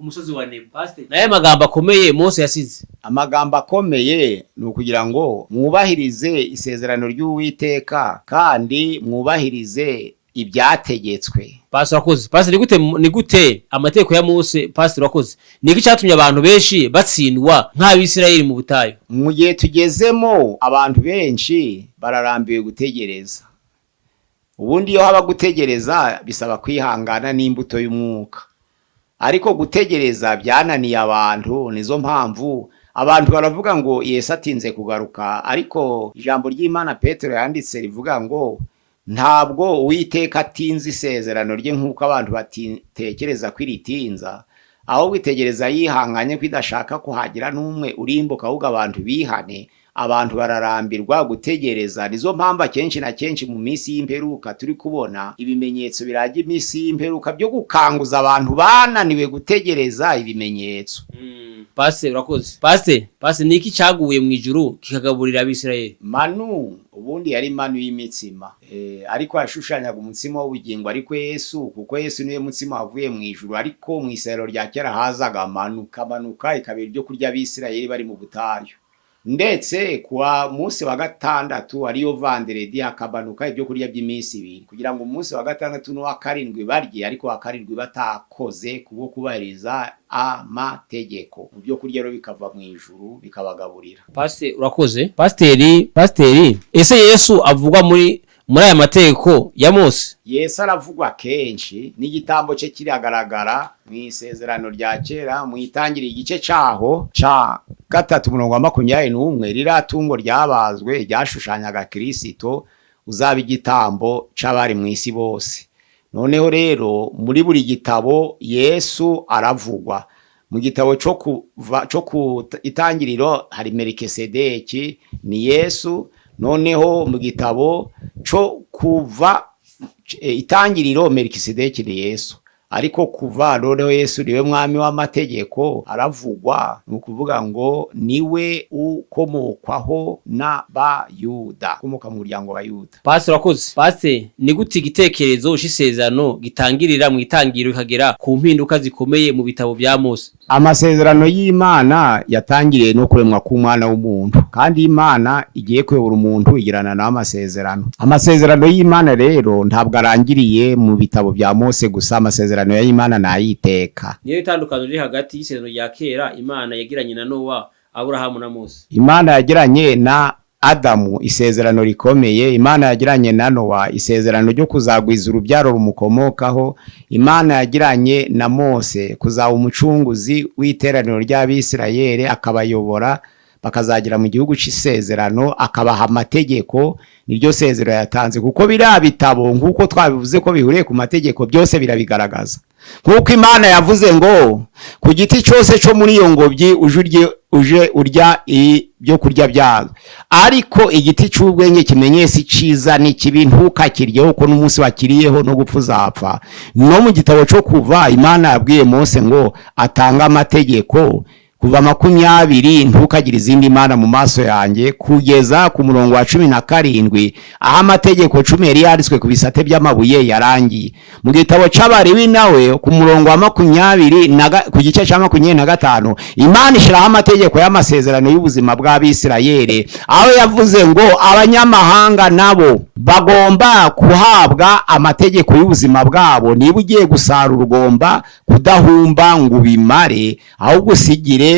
musozi wa Nebo? Pastor, naye magambo akomeye Mose yasize. Amagambo akomeye ni ukugira ngo mwubahirize isezerano ry'Uwiteka kandi mwubahirize ibyategetswe. Pastor akoze. Pastor, ni gute amategeko ya Mose? Pastor akoze. Niki cyatumye abantu benshi batsindwa nk'Abisirayeli mu butayu? Mu gihe tugezemo abantu benshi bararambiwe gutegereza. Ubundi iyo haba gutegereza bisaba kwihangana n'imbuto y'umwuka, ariko gutegereza byananiye abantu. Nizo mpamvu abantu baravuga ngo Yesu atinze kugaruka, ariko ijambo ry'Imana Petero yanditse rivuga ngo ntabwo Uwiteka atinze isezerano rye nk'uko abantu batekereza ko iritinza, ahubwo itegereza yihanganye ko idashaka kuhagira n'umwe urimbuka, ahubwo abantu bihane. Abantu bararambirwa gutegereza. Nizo mpamvu akenshi na kenshi mu minsi y'imperuka turi kubona ibimenyetso biraga iminsi y'imperuka byo gukanguza abantu bananiwe gutegereza ibimenyetso. Pastor urakoze. Pastor, niki cyaguye mu ijuru kikagaburira Abisirayeli? Manu, ubundi yari manu y'imitsima, ariko yashushanyaga umutsima w'ubugingo, ariko Yesu, kuko Yesu niwe mutsima wavuye mu ijuru, ariko mu isezerano rya kera hazaga manu, kamanuka ikabira ibyo kurya Abisirayeli bari mu butayu. Ndetse kuwa munsi wa gatandatu ariyo vanderedi hakabanuka ibyo kurya by'iminsi ibiri, kugira ngo umunsi wa gatandatu n'uwa karindwi barye, ariko wa karindwi batakoze kubwo kubahiriza amategeko. Ibyo kurya rero bikava mu ijuru bikabagaburira. Pastor urakoze. Pastor, ese Yesu avugwa muri aya mategeko ya Mose? Yesu aravugwa kenshi, n'igitambo cye kiragaragara mu isezerano rya kera. Mu itangira igice cyaho ca 3:21 riratungo ryabazwe ryashushanyaga Kristo uzaba igitambo c'abari mu isi bose. Noneho rero muri buri gitabo Yesu aravugwa. Mu gitabo cyo ku itangiriro hari Melikisedeki, ni Yesu. Noneho mu gitabo cyo kuva itangiriro Melikisedeki ni Yesu, ariko kuva noneho Yesu niwe mwami w'amategeko aravugwa. Ni ukuvuga ngo niwe ukomokwaho n'Abayuda, ukomoka mu muryango wa Yuda. Pastor urakoze. Pastor, ni gute igitekerezo c'isezerano gitangirira mu itangiriro ikagera ku mpinduka zikomeye mu bitabo bya Mose? Amasezerano y'Imana yatangiriye no kuremwa k'umwana w'umuntu, kandi Imana igiye kuyobora umuntu igirana n'amasezerano. Amasezerano y'Imana rero ntabwo arangiriye mu bitabo bya Mose gusa. Amasezerano y'Imana nayiteka. Niyo itandukano riri hagati y'isezerano rya kera Imana yagiranye na Nowa, Aburahamu na Mose. Imana yagiranye na Adamu isezerano rikomeye. Imana yagiranye na Nowa isezerano ryo kuzagwiza urubyaro rumukomokaho. Imana yagiranye na Mose kuzaba umucunguzi w'iteraniro ry'Abisirayeli, akabayobora bakazagira mu gihugu c'isezerano, akabaha amategeko. Niryo sezerano yatanze, kuko biriya bitabo nk'uko twabivuze ko bihuriye ku mategeko byose birabigaragaza. Nk'uko Imana yavuze ngo ku giti cyose cyo muri iyo ngobyi uje urya ibyo kurya byazo, ariko igiti cy'ubwenge kimenyesha iciza n'ikibi ntukakiryeho, ko n'umunsi wakiriyeho no gupfa uzapfa. No mu gitabo cyo kuva Imana yabwiye Mose ngo atanga amategeko kuva 20 ntukagire izindi mana mu maso yanjye, kugeza ku murongo wa 17 aho amategeko 10 yari yanditswe ku bisate by'amabuye yarangiye. Mu gitabo c'Abalewi nawe ku murongo wa 20 ku gice cya 25 Imana ishiraho amategeko y'amasezerano y'ubuzima bw'Abisirayeli, aho yavuze ngo abanyamahanga nabo bagomba kuhabwa amategeko y'ubuzima bwabo. Niba ugiye gusarura ugomba kudahumba ngo bimare, ahubwo usigire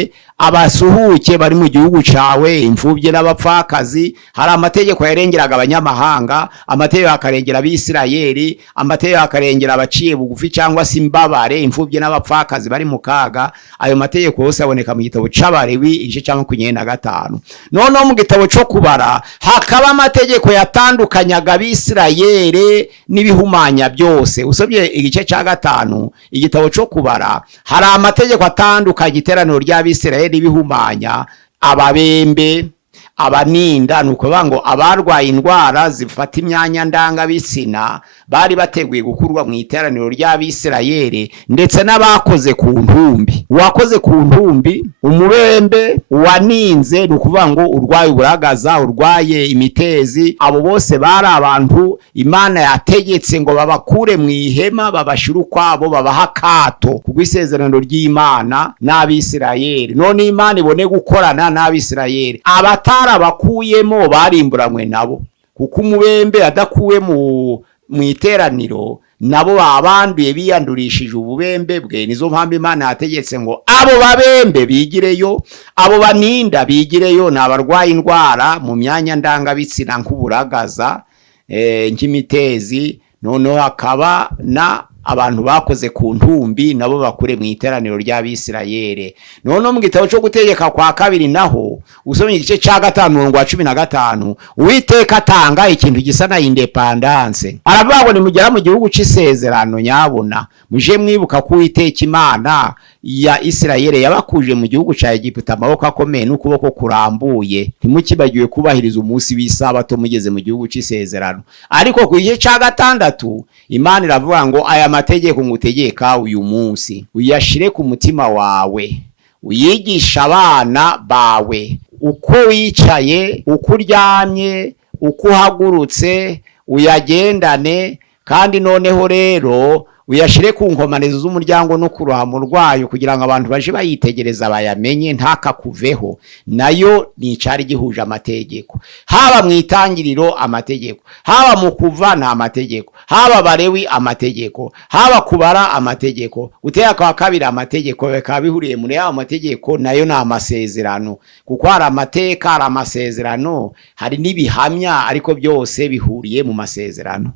abasuhuke bari mu gihugu cawe, imfuvye n'abapfakazi. Hari amategeko yarengeraga abanyamahanga, amategeko akarengera abisirayeli, amategeko akarengera abaciye bugufi cyangwa se imbabare, imfuvye n'abapfakazi bari mu kaga. Ayo mategeko yose aboneka mu gitabo c'Abalewi igice ca 25. Noneho mu gitabo cyo kubara hakaba amategeko yatandukanyaga abisirayeli n'ibihumanya byose. Usomye igice ca 5 igitabo cyo kubara, hari amategeko atandukanye iteraniro ry'abisirayeli bihumanya, ababembe, abaninda, nuko bango abarwaye indwara zifata imyanya ndangabitsina bari bateguye gukurwa mu iteraniro ry'abisirayeli, ndetse n'abakoze ku ntumbi. Uwakoze ku ntumbi, umubembe, uwaninze, nukuvuga ngo urwaye uburagaza, urwaye imitezi, abo bose bari abantu Imana yategetse ngo babakure mu ihema babashira ukwabo, babaha akato kugwisezerano ry'Imana n'abisirayeli. None Imana ibone gukorana n'abisirayeli, abatarabakuyemo barimburamwe nabo, kuko umubembe adakuwe mu iteraniro nabo babanduye biyandurishije ububembe bwe. Nizo mpamvu Imana yategetse ngo abo babembe bigireyo, abo baninda bigireyo, n'abarwaye indwara mu myanya ndangabitsina nk'uburagaza, nk'imitezi. Noneho hakaba na abantu bakoze ku ntumbi nabo bakure mu iteraniro ry'abisirayeli. Noneho mu gitabo cyo gutegeka kwa kabiri naho usomye igice ca 5:15, Uwiteka atanga ikintu gisa na independence. Aravuga ngo nimugera mu gihugu c'isezerano nyabona muje mwibuka ko Uwiteka Imana ya Isirayeli yabakuje mu gihugu ca Egiputa amaboko akomeye n'ukuboko kurambuye. Ntimukibagiwe kubahiriza umunsi w'isabato mugeze mu gihugu c'isezerano. Ariko ku gice ca 6 Imana iravuga ngo aya mategeko ngutegeka uyu munsi uyashire ku mutima wawe, uyigisha abana bawe, uko wicaye, uko uryamye, uko uhagurutse, uyagendane. Kandi noneho rero uyashire ku nkomanizo z'umuryango no ku ruhamo rwayo, kugira ngo abantu baje bayitegereza bayamenye ntakakuveho. Nayo ni icari gihuje amategeko, haba mu itangiriro amategeko, haba mu kuva na amategeko, haba Balewi amategeko, haba kubara amategeko, guteka kwa kabiri amategeko, bikaba bihuriye muri ayo mategeko. Nayo na amasezerano, kuko hari amateka, hari amasezerano, hari n'ibihamya, ariko byose bihuriye mu masezerano.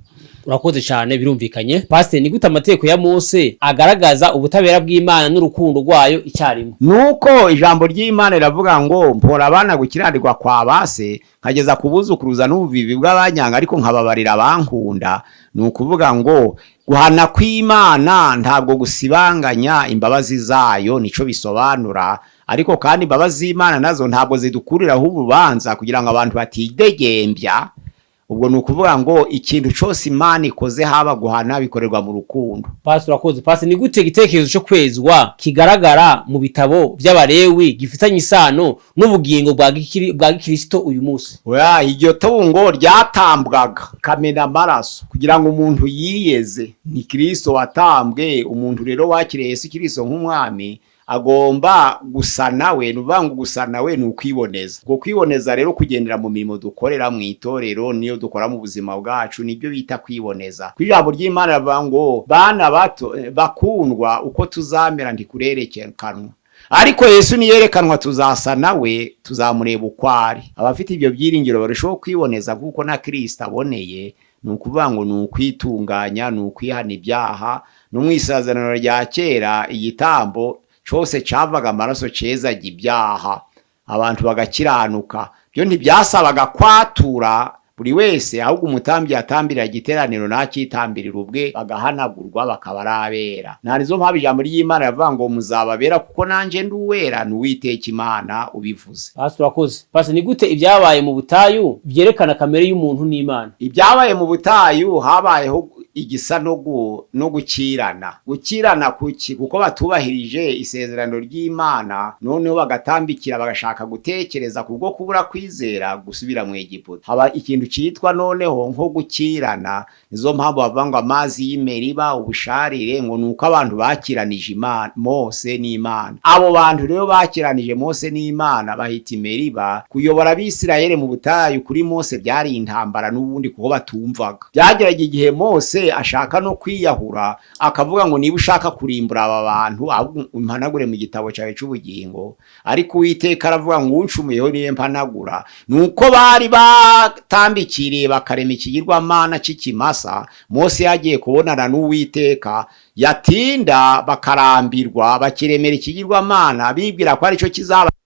Urakoze cyane, birumvikanye. Pastor, ni gute amategeko ya Mose agaragaza ubutabera bw'Imana n'urukundo rwayo icyarimwe? Nuko ijambo ry'Imana riravuga ngo mpora abana gukiranirwa kwa base nkageza kubuzukuruza n'ubuvivi bw'abanyanga, ariko nkababarira abankunda. Nukuvuga ngo guhana kw'Imana ntabwo gusibanganya imbabazi zayo, nico bisobanura. Ariko kandi imbabazi z'Imana nazo ntabwo zidukuriraho urubanza kugira ngo abantu batidegembya. Ubwo nukuvuga ngo ikintu cyose Imana ikoze haba guhana bikorerwa mu rukundo. Pastor, urakoze. Pastor, ni gute igitekerezo cyo kwezwa kigaragara mu bitabo by'Abalewi gifitanye isano n'ubugingo bwa Kristo uyu munsi? Oya, iryo tungo ryatambwaga kamena amaraso kugira ngo umuntu yiyeze. Ni Kristo watambwe. Umuntu rero wakiriye Yesu Kristo nk'umwami agomba gusa nawe. Nuvango gusa nawe ni ukwiboneza. Ngo kwiboneza rero kugendera mu mirimo dukorera mu itorero niyo dukora mu buzima bwacu, nibyo bita kwiboneza. Kwijambo ry'Imana ravuga ngo bana bato bakundwa, uko tuzamera ntikurerekanwa, ariko Yesu niyerekanwa tuzasa nawe, tuzamureba ukwari. Abafite ibyo byiringiro barushaho kwiboneza kuko na Kristo aboneye. Nukuvuga ngo ni ukwitunganya, ni ukwihana ibyaha. No mwisazanano rya kera igitambo cyose cavaga amaraso cezaga ibyaha, abantu bagakiranuka. Byo ntibyasabaga kwatura buri wese, ahubwo umutambyi yatambira igiteraniro nakitambirira ubwe, bagahanagurwa bakabarabera. Narizo mpamvu ijambo ry'Imana yavuga ngo muzababera kuko nanje nduwera, n'Uwiteka Imana ubivuze. Pastor, urakoze. Pastor, ni gute ibyabaye mu butayu byerekana kamere y'umuntu n'Imana? Ibyabaye mu butayu habayeho igisa no gukirana kuki, kuko batubahirije isezerano ry'Imana. Noneho bagatambikira bagashaka gutekereza kubwo kubura kwizera gusubira mu Egiputa. Haba ikintu citwa noneho nko gukirana. Nizo mpamvu bavuga ngo amazi y'Imeriba, ubusharire, ngo nuko abantu bakiranije Imana, Mose n'Imana. Abo bantu rero bakiranije Mose n'Imana bahita Imeriba. Kuyobora abisirayeli mu butayu kuri Mose byari intambara n'ubundi kuko batumvaga. Byageraga igihe Mose mbere ashaka no kwiyahura akavuga ngo niba ushaka kurimbura aba bantu umpanagure mu gitabo cyawe cy'ubugingo, ariko Uwiteka aravuga ngo uncumuyeho niye mpanagura. Nuko bari batambikiriye bakarema ikigirwamana c'ikimasa, Mose yagiye kubonana n'Uwiteka, yatinda bakarambirwa bakiremera ikigirwamana bibwira ko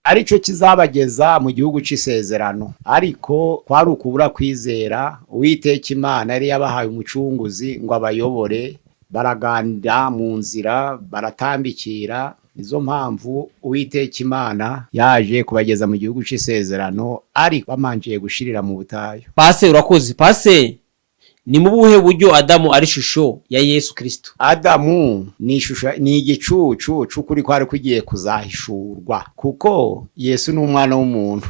arico kizabageza mu gihugu c'isezerano, ariko kwari ukubura kwizera. Uwiteka Imana yari yabahaye umucunguzi ngo abayobore, baraganda mu nzira baratambikira. Nizo mpamvu Uwiteka Imana yaje kubageza mu gihugu c'isezerano, ariko bamanjiye gushirira mu butayu. Pase urakoze. Pase, ni mu buhe buryo Adamu ari ishusho ya Yesu Kristo? Adamu ni ishusho, ni igicucu c'ukuri kwari kugiye kuzahishurwa, kuko Yesu ni umwana w'umuntu,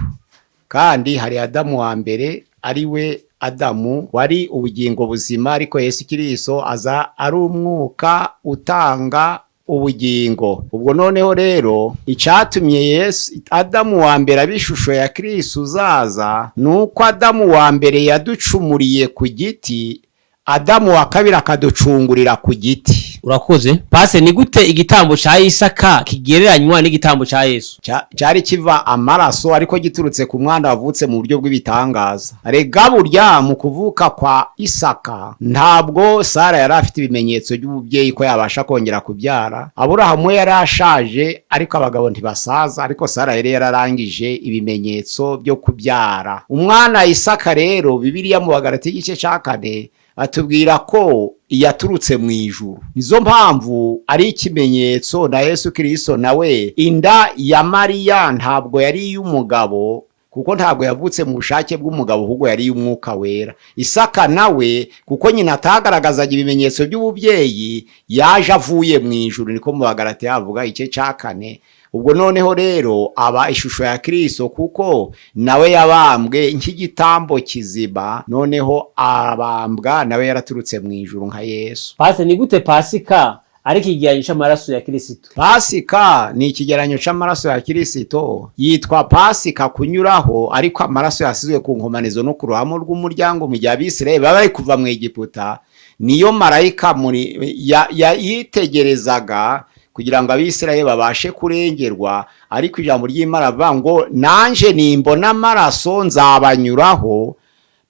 kandi hari Adamu wa mbere ari we Adamu wari ubugingo buzima, ariko Yesu Kristo aza ari umwuka utanga ubugingo. Ubwo noneho rero icatumye Yesu Adamu wa mbere abishusho ya Kristo uzaza, nuko Adamu wa mbere yaducumuriye ku giti, Adamu wa kabiri akaducungurira ku giti. Urakoze. Pase, ni gute igitambo ca Isaka kigereranywa n'igitambo ca Yesu? Cyari kiva amaraso, ariko giturutse ku mwana wavutse mu buryo bw'ibitangaza. Rega burya mu kuvuka kwa Isaka ntabwo Sara yari afite ibimenyetso by'ububyeyi ko yabasha kongera kubyara. Aburahamu yari ashaje, ariko abagabo ntibasaza, ariko Sara yari yararangije ibimenyetso byo kubyara. Umwana Isaka rero Bibiliya mu Bagalati igice ca 4 atubwira ko yaturutse mu ijuru. Nizo mpamvu ari ikimenyetso na Yesu Kristo nawe inda ya Mariya ntabwo yari iy'umugabo, kuko ntabwo yavutse mu bushake bw'umugabo, ahubwo yari iy'umwuka wera. Isaka nawe kuko nyina atagaragazaga ibimenyetso by'ububyeyi, yaje avuye mu ijuru, niko mu Bagalati yavuga igice ca 4. Ubwo noneho rero aba ishusho ya Kristo, kuko nawe yabambwe nk'igitambo kizima, noneho abambwa nawe yaraturutse mu ijuru nka Yesu. Pase, ni gute Pasika ari ikigereranyo c'amaraso ya Kristo? Pasika ni ikigereranyo c'amaraso ya Kristo. Yitwa Pasika kunyuraho, ariko amaraso yasizwe ku nkomanizo no ku ruhamo rw'umuryango mu gihe Abisirayeli baba bari kuva mu Egiputa. Niyo marayika yitegerezaga kugira ngo Abisirayeli babashe kurengerwa, ariko ijambo ry'Imana avuga ngo nanje nimbona amaraso nzabanyuraho,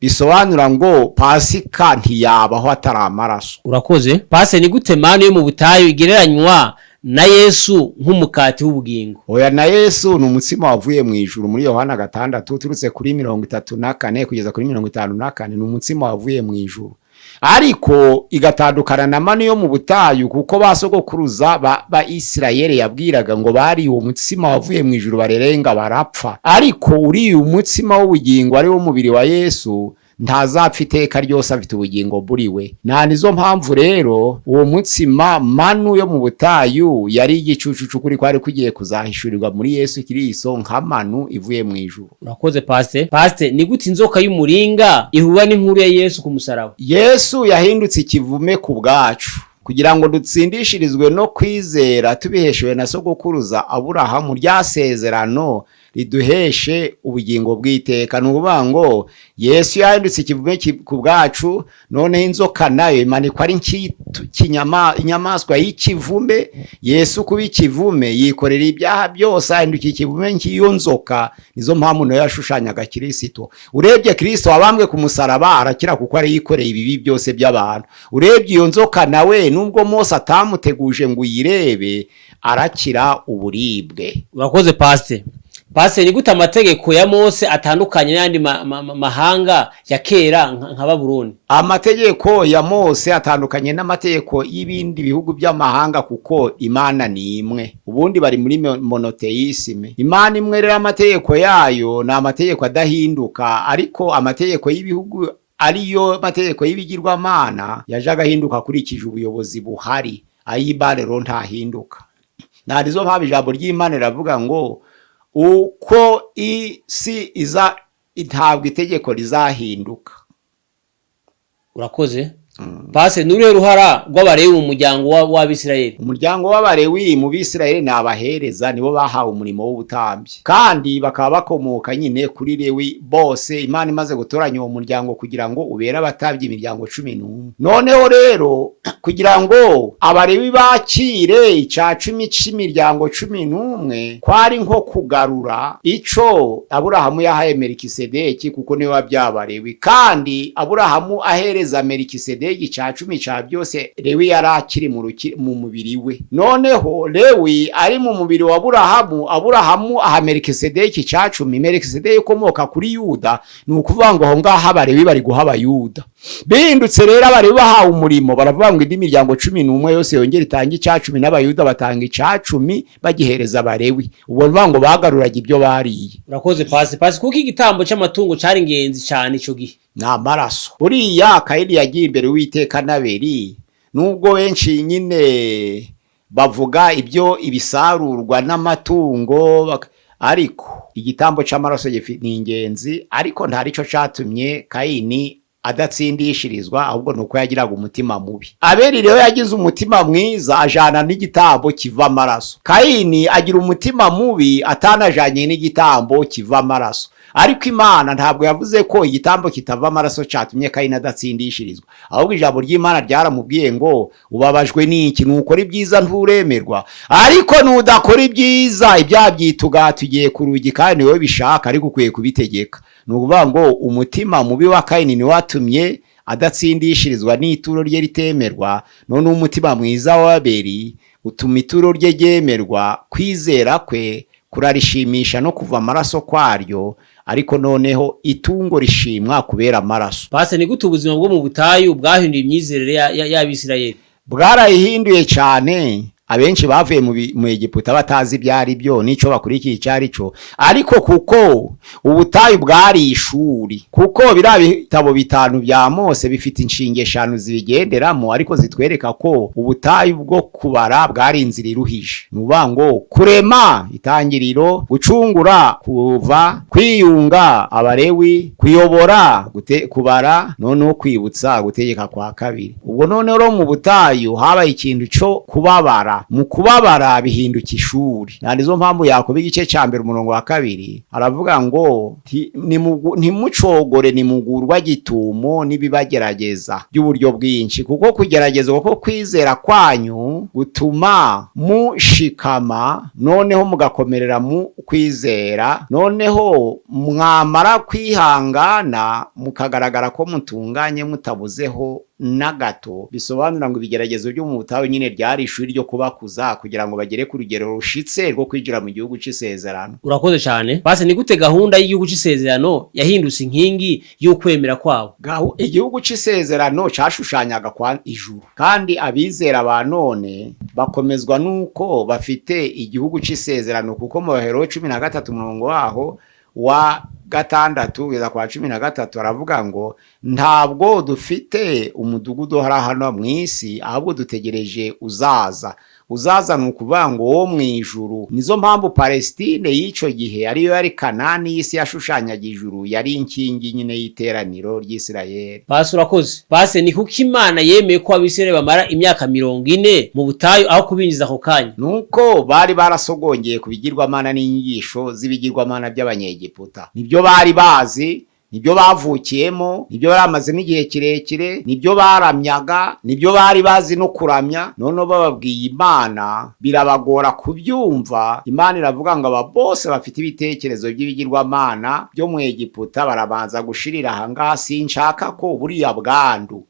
bisobanura ngo Pasika ntiyabaho atari amaraso. Urakoze. Pase, ni gute manu yo mu butayu igereranywa na Yesu nk'umukati w'ubugingo? Oya, na Yesu ni umutsima wavuye mu ijuru. Muri Yohana 6 turutse kuri 34 kugeza kuri 54, ni umutsima wavuye mu ijuru, ariko igatandukana na manu yo mu butayu, kuko basogokuruza ba Isirayeli yabwiraga ngo bari uwo mutsima wavuye mu ijuru barerenga barapfa, ariko uri umutsima w'ubugingo ari wo mubiri wa Yesu ntazapfa iteka ryose, afite ubugingo buriwe. Nizo mpamvu rero uwo mutsima manu yo mu butayu yari igicucu c'ukuri kwari kugiye kuzahishurirwa muri Yesu Kristo nka manu ivuye mu ijuru. Urakoze Pastor. Pastor, ni gute inzoka y'umuringa ihura n'inkuru ya Yesu ku musaraba? Yesu yahindutse ikivume ku bwacu, kugira ngo dutsindishirizwe no kwizera tubiheshewe na sogokuruza Aburahamu rya sezerano riduheshe ubugingo bw'iteka. Nukuvuga ngo Yesu yahindutse ikivume ku bwacu, none inzoka nayo imanikwa ari inyamaswa y'ikivume. Yesu kuba ikivume yikorera ibyaha byose, ahinduka ikivume nk'iyo nzoka. Nizo mpamvu nayo yashushanyaga Kristo. Urebye Kristo wabambwe ku musaraba arakira, kuko ari yikoreye ibibi byose by'abantu. Urebye iyo nzoka nawe nubwo Mose atamuteguje ngo uyirebe, arakira uburibwe. Urakoze Pastor. Pastor, ni gute amategeko ya Mose atandukanye n'andi mahanga ya kera nka Babuloni? Amategeko ya Mose atandukanye n'amategeko y'ibindi bihugu by'amahanga, kuko Imana ni imwe. Ubundi bari muri monotheisme. Imana imwe rero amategeko yayo ni amategeko adahinduka, ariko amategeko y'ibihugu ariyo mategeko y'ibigirwamana yaje agahinduka kurikije ubuyobozi buhari. Ay'Imana rero ntahinduka. Narizo mpamvu ijambo ry'Imana riravuga ngo uko isi ntabwo itegeko rizahinduka. Urakoze. Pase nurihe ruhara rw'abarewi mu muryango w'Abisirayeli? Umuryango w'abarewi mu Bisirayeli ni abahereza, nibo bahawe umurimo w'ubutambyi, kandi bakaba bakomoka nyine kuri Lewi bose. Imana imaze gutoranya uwo muryango kugira ngo ubere abatambyi imiryango 11. Noneho rero kugira ngo abarewi bakire ica 10 c'imiryango 11 kwari nko kugarura ico Aburahamu yahaye Melikisedeki, kuko niwe wabyabarewi, kandi Aburahamu ahereza Melikisedeki ica 10 ca byose Lewi yarakiri mu mubiri we. Noneho Lewi ari mu mubiri wa Aburahamu aha Melikisedeki ica 10. Melikisedeki ukomoka kuri Yuda, ni ukuvuga ngo aho ngaho abarewi bari guha Abayuda. Bihindutse rero abarewi bahawe umurimo, baravuga ngo indi miryango 11 yose yongera itanga ica 10, n'Abayuda batanga ica 10 bagihereza abarewi. Ubwo bivuga ngo bagaruraga ibyo bariye. Urakoze Pase kuko igitambo c'amatungo cari ingenzi cyane ico gihe n'amaraso. Buriya Kayini yagiye imbere w'Uwiteka n'Abeli, nubwo benshi nyine bavuga ibyo ibisarurwa n'amatungo, ariko igitambo c'amaraso ni ingenzi, ariko ntarico catumye Kayini adatsindishirizwa, ahubwo nuko yagiraga umutima mubi. Abeli rero yagize umutima mwiza, ajana n'igitambo kiva amaraso. Kayini agira umutima mubi, atanajanye n'igitambo kiva amaraso. Ariko Imana ntabwo yavuze ko igitambo kitava amaraso catumye Kayini adatsindishirizwa, ahubwo ijambo ry'Imana ryaramubwiye ngo ubabajwe n'iki? Nukora ibyiza nturemerwa, ariko nudakora ibyiza ibyaha byituga tugiye ku rugi, kandi wowe bishaka ariko ukwiye kubitegeka. Nukuvuga ngo umutima mubi wa Kayini ni watumye adatsindishirizwa n'ituro rye ritemerwa. None umutima mwiza wa Abeli utuma ituro rye ryemerwa, kwizera kwe kurarishimisha no kuva amaraso kwaryo, ariko noneho itungo rishimwa kubera amaraso. Pase ni gute ubuzima bwo mu butayu bwahinduye imyizerere y'Abisirayeli? Bwarayihinduye cyane. Abenshi bavuye mu Egiputa batazi ibyari byo nico bakurikiye icyari cyo, ariko kuko ubutayu bwari ishuri, kuko bira bitabo 5 bya Mose bifite inshinge 5 zibigenderamo, ariko zitwereka ko ubutayu bwo kubara bwari inzira iruhije. Nubango kurema itangiriro, gucungura, kuva, kwiyunga Abarewi, kuyobora, kubara, none kwibutsa gutegeka kwa kabiri. Ubwo none ro mu butayu habaye ikintu cyo kubabara. Mu kubabara bihinduka ishuri. Nandizo mpamvu Yakobo igice ca 1 umurongo wa 2 aravuga ngo ntimucogore nimugurwa gitumo nibibagerageza by'uburyo bwinshi, kuko kugerageza uko kwizera kwanyu gutuma mushikama, noneho mugakomerera mu kwizera, noneho mwamara kwihangana mukagaragara ko mutunganye mutabuzeho na gato. Bisobanura ngo ibigeragezo byo mu butayu nyine ryari ishuri ryo kubakuza kugira ngo bagere ku rugero rushitse rwo kwinjira mu gihugu c'isezerano. Urakoze cyane. Base ni gute gahunda y'igihugu c'isezerano yahindutse inkingi y'ukwemera kwabo? Igihugu c'isezerano cashushanyaga kwa ijuru, kandi abizera ba none bakomezwa nuko bafite igihugu c'isezerano, kuko mu Bahero 13 umurongo waho wa 6 kugeza kwa 13 aravuga ngo ntabwo dufite umudugudu hano mw'isi, ahubwo dutegereje uzaza nukuvuga ngo wo mwijuru. Nizo mpamvu Palestine y'ico gihe ariyo yari Kanani y'isi yashushanyaga ijuru, yari inkingi nyine y'iteraniro ry'Isirayeli. Base urakoze. Base ni kuko Imana yemeye ko Abisirayeli bamara imyaka 40 mu butayu aho kubinjiza ako kanya? Nuko bari barasogongeye kubigirwamana n'inyigisho z'ibigirwamana by'Abanyegiputa. Nibyo bari bazi, nibyo bavukiyemo, nibyo baramazemo igihe kirekire, nibyo baramyaga, nibyo bari bazi no kuramya. None bababwiye Imana birabagora kubyumva. Imana iravuga ngo aba bose bafite ibitekerezo by'ibigirwamana byo mu Egiputa barabanza gushirira ahangaha. Sinshaka ko buriya bwandu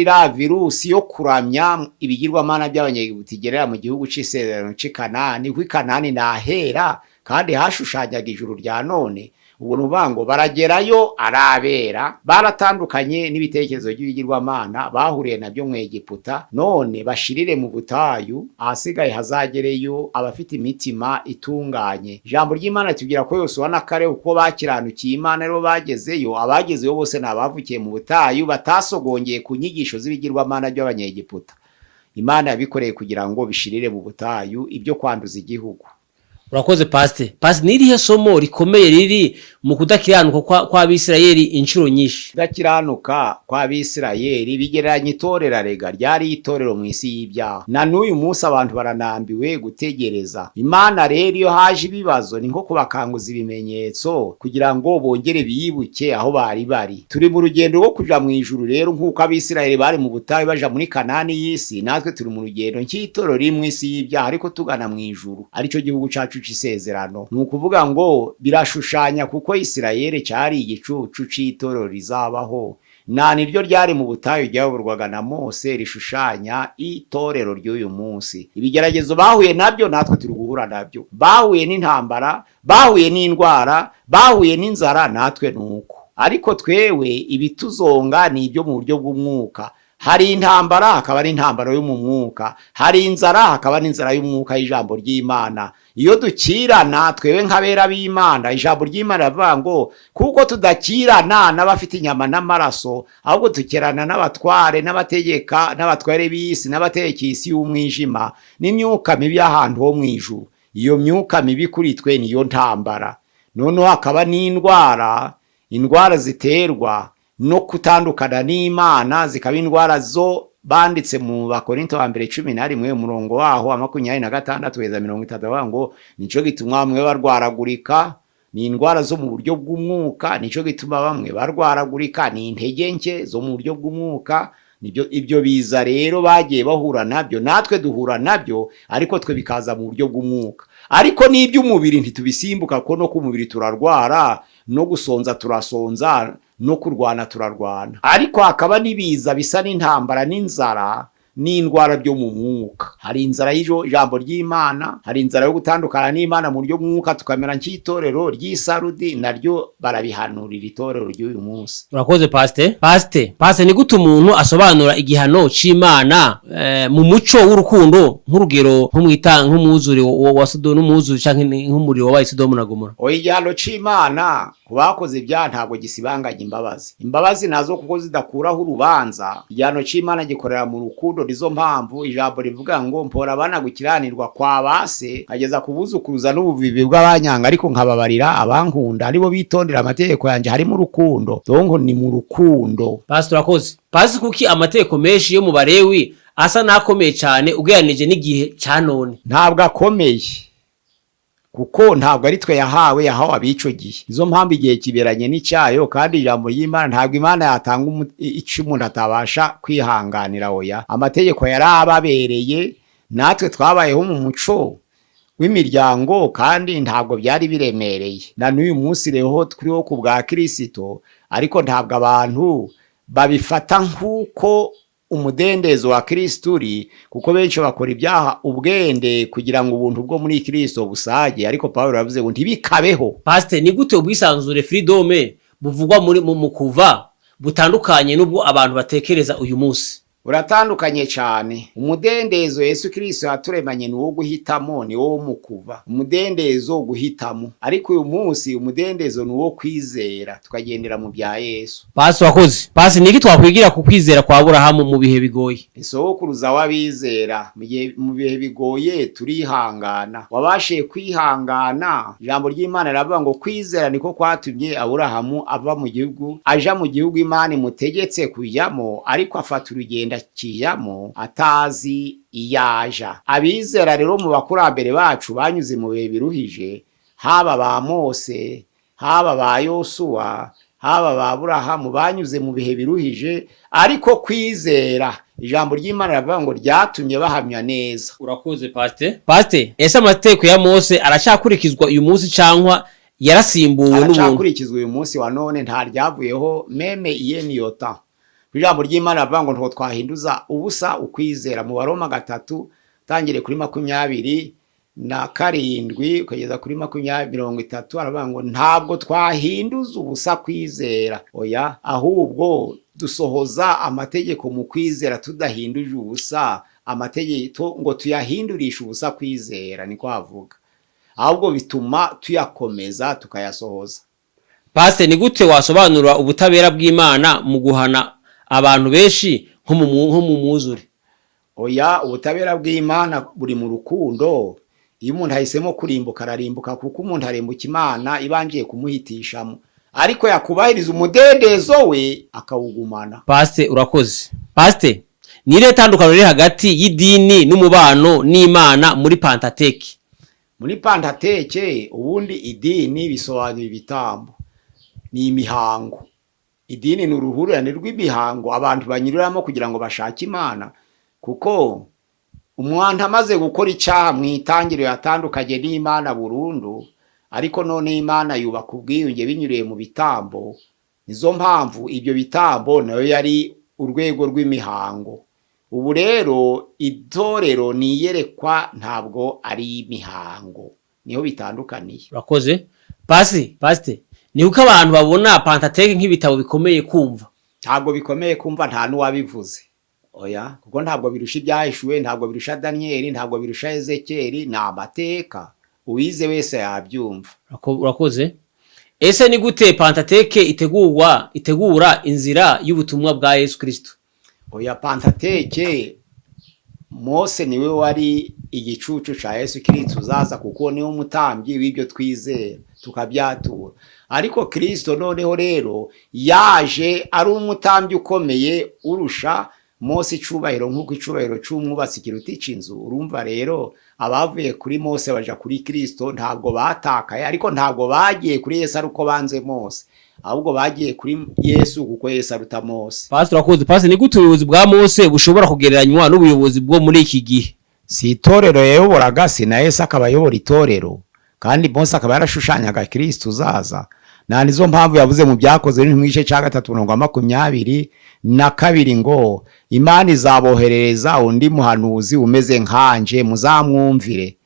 ira virusi yo kuramya ibigirwamana by'Abanyegiputa igerera mu gihugu c'isezerano c'Ikanani. Kuko Ikanani nahera kandi hashushanyaga ijuru rya none. Ubwo nubango baragerayo arabera, baratandukanye n'ibitekerezo by'ibigirwamana bahuriye nabyo mu Egiputa. None bashirire mu butayu, ahasigaye hazagereyo abafite imitima itunganye. Ijambo ry'Imana tugira ko Yosuwa na Kare uko bakiranukiye Imana rero bagezeyo. Abagezeyo bose nabavukiye mu butayu batasogongeye ku nyigisho z'ibigirwamana by'Abanyegiputa. Imana yabikoreye kugira ngo bishirire mu butayu ibyo kwanduza igihugu. urakoze pasite. Pasite, ni irihe somo rikomeye riri mu kudakiranuka kw'Abisirayeli inshuro nyinshi? kudakiranuka kw'Abisirayeli bigereranya itorero rega ryari itorero mu isi y'ibyaha. Na n'uyu munsi abantu baranambiwe gutegereza. Imana rero iyo haje ibibazo ni nko kubakanguza ibimenyetso kugira ngo bongere bibuke aho bari bari. Turi mu rugendo rwo kuja mu ijuru rero, nk'uko Abisirayeli bari mu butayu baja muri Kanani y'isi, natwe turi mu rugendo nk'itorero riri mu isi y'ibyaha ariko tugana mu ijuru, arico gihugu cacu c'isezerano. Ni ukuvuga ngo birashushanya kuko Isirayeli cyari igicucu c'itorero rizabaho, na niryo ryari mu butayu ryayoborwaga na Mose, rishushanya itorero ry'uyu munsi. Ibigeragezo bahuye nabyo natwe turi guhura nabyo. Bahuye n'intambara, bahuye n'indwara, bahuye n'inzara, natwe nuko. Ariko twewe ibituzonga ni ibyo mu buryo bw'umwuka. Hari intambara hakaba ari intambara yo mu mwuka, hari inzara hakaba n'inzara y'umwuka y'ijambo ry'Imana. Iyo dukirana twewe nk'abera b'Imana, ijambo ry'Imana rivuga ngo kuko tudakirana n'abafite inyama n'amaraso, ahubwo tukirana n'abatware n'abategeka n'abatware b'isi n'abategeka isi y'umwijima n'imyuka mibi y'ahantu ho mu ijuru. Iyo myuka mibi kuri twe niyo ntambara. Noneho hakaba n'indwara, indwara ziterwa no kutandukana n'Imana, zikaba indwara zo banditse mu Bakorinto wa mbere 11 umurongo waho wa 26 kugeza 30 bavuga ngo nico gituma bamwe barwaragurika, ni indwara zo mu buryo bw'umwuka. Nico gituma bamwe barwaragurika, ni intege nke zo mu buryo bw'umwuka. Nibyo ibyo biza rero bagiye bahura nabyo, natwe duhura nabyo, ariko twe bikaza mu buryo bw'umwuka. Ariko n'iby'umubiri ntitubisimbuka, ko no ku mubiri turarwara, no gusonza turasonza, no kurwana turarwana. Ariko hakaba nibiza bisa n'intambara n'inzara n'indwara byo mu mwuka. Hari inzara y'ijambo ry'Imana, hari inzara yo gutandukana n'Imana mu buryo bw'umwuka, tukamera nk'itorero ry'Isarudi, naryo barabihanurira itorero ry'uyu munsi. Urakoze pasite. Pasite, ni gute umuntu asobanura igihano c'Imana mu muco w'urukundo, nk'urugero nk'umwuzure wa Sodomu n'umwuzure canke nk'umuriro wabaye Sodomu na Gomora? Igihano c'Imana kubakoze ibyaha ntabwo gisibanganya imbabazi. Imbabazi nazo kuko zidakuraho urubanza. Igihano c'Imana gikorera mu rukundo. Nizo mpamvu ijambo rivuga ngo mpora abana gukiranirwa kwa base ageza kubuzukuruza n'ubuvivi bw'abanyanga, ariko nkababarira abankunda, aribo bitondera amategeko yanje. Harimo urukundo, donko ni mu rukundo. Pastor urakoze. Pastor, kuki amategeko menshi yo mu Balewi asa nakomeye cyane ugereranije n'igihe cya none? Ntabwo akomeye kuko ntabwo ari twe yahawe abico gihe. Izo mpamvu igihe kiberanye n'icyayo, kandi ijambo ry'Imana ntabwo Imana yatanga icyo umuntu atabasha kwihanganira. Oya, amategeko yarababereye, natwe twabayeho mu muco w'imiryango, kandi ntabwo byari biremereye. Na n'uyu munsi rero turiho ku bwa Kristo, ariko ntabwo abantu babifata nk'uko umudendezo wa Kristo uri, kuko benshi bakora ibyaha ubwende kugira ngo ubuntu bwo muri Kristo busage. Ariko Pawulo yavuze ngo ntibikabeho. Pastor, ni gute ubwisanzure freedom buvugwa mu kuva butandukanye n'ubwo abantu batekereza uyu munsi? Uratandukanye cyane. Umudendezo Yesu Kristo yaturemanye ni wo guhitamo, ni wo mu kuva. Umudendezo guhitamo. Ariko uyu munsi umudendezo ni wo kwizera, tukagendera mu bya Yesu. Pastor wakoze. Pastor, niki twakwigira ku kwizera kwa Aburahamu mu bihe bigoye? Isohokuruza w'abizera mu bihe bigoye turihangana. Wabashe kwihangana. Ijambo ry'Imana riravuga ngo kwizera niko kwatumye Aburahamu ava mu gihugu aja mu gihugu Imana imutegetse kujyamo, ariko afata urugendo kijamo atazi iyaja. Abizera rero mu bakurambere bacu banyuze mu bihe biruhije, haba ba Mose, haba ba Yosuwa, haba ba Aburahamu, banyuze mu bihe biruhije, ariko kwizera ijambo ry'Imana ravuga ngo ryatumye bahamya neza. Urakoze Pastor. Ese amategeko ya Mose aracyakurikizwa uyu munsi cankwa yarasimbuwe n'ubuntu? Aracyakurikizwa uyu munsi wa none, nta ryavuyeho meme iyeniyota. Ijambo ry'Imana ravuga ngo twahinduza ubusa ukwizera. Mu Baroma 3 tangire kuri 27 kugeza kuri 30 aravuga ngo ntabwo twahinduza ubusa kwizera. Oya, ahubwo dusohoza amategeko mu kwizera, tudahinduje ubusa amategeko ngo tuyahindurishe ubusa kwizera. Niko avuga. Ahubwo bituma tuyakomeza tukayasohoza. Pastor, ni gute wasobanura ubutabera bw'Imana mu guhana abantu benshi nko mu mwuzure? Oya, ubutabera bw'Imana buri mu rukundo. iyo umuntu ahisemo kurimbuka ararimbuka, kuko umuntu arembuka Imana ibangiye kumuhitishamo, ariko yakubahiriza umudendezo we akawugumana. Pastor urakoze. Pastor, ni irihe tandukano riri hagati y'idini n'umubano n'Imana muri Pentateuch? Muri Pentateuch ubundi idini bisobanura ibitambo, ni imihango. Idini ni uruhurirane rw'imihango abantu banyuriramo kugira ngo bashake Imana, kuko umwanda amaze gukora icyaha mu itangiriro yatandukanye n'Imana burundu, ariko none Imana yubaka ubwiyunge binyuriye mu bitambo. Nizo mpamvu ibyo bitambo nayo yari urwego rw'imihango. Ubu rero itorero niyerekwa ntabwo ari imihango, niho bitandukaniye. Urakoze. Pastor, ni uko abantu babona Pentateuch nk'ibitabo bikomeye kumva? Ntabwo bikomeye kumva, nta n'uwabivuze. Oya, kuko ntabwo birusha ibyahishuwe, ntabwo birusha Danieli, ntabwo birusha Ezekieli, ni amateka. Uwize wese yabyumva. Urakoze. Ese ni gute Pentateuch itegura inzira y'ubutumwa bwa Yesu Kristo? Oya, Pentateuch Mose niwe wari igicucu ca Yesu Kristo uzaza, kuko niwe umutambyi w'ibyo twizera tukabyatura. Ariko Kristo noneho rero yaje ari umutambyi ukomeye urusha Mose icubahiro, nk'uko icubahiro c'umwubatsi kiruta inzu. Urumva rero abavuye kuri Mose baja kuri Kristo ntabwo batakaye, ariko ntabwo bagiye kuri Yesu aruko banze Mose, ahubwo bagiye kuri Yesu kuko Yesu aruta Mose. Pastor urakoze. Pastor, ni gute ubuyobozi bwa Mose bushobora kugereranywa n'ubuyobozi bwo muri iki gihe? Si itorero yayoboraga, si na Yesu akaba ayobora itorero, kandi Mose akaba yarashushanyaga Kristo uzaza. Na nizo mpamvu yavuze mu Byakozwe mu gice cya 3:22 ngo Imana izaboherereza undi muhanuzi umeze nkanje, muzamwumvire.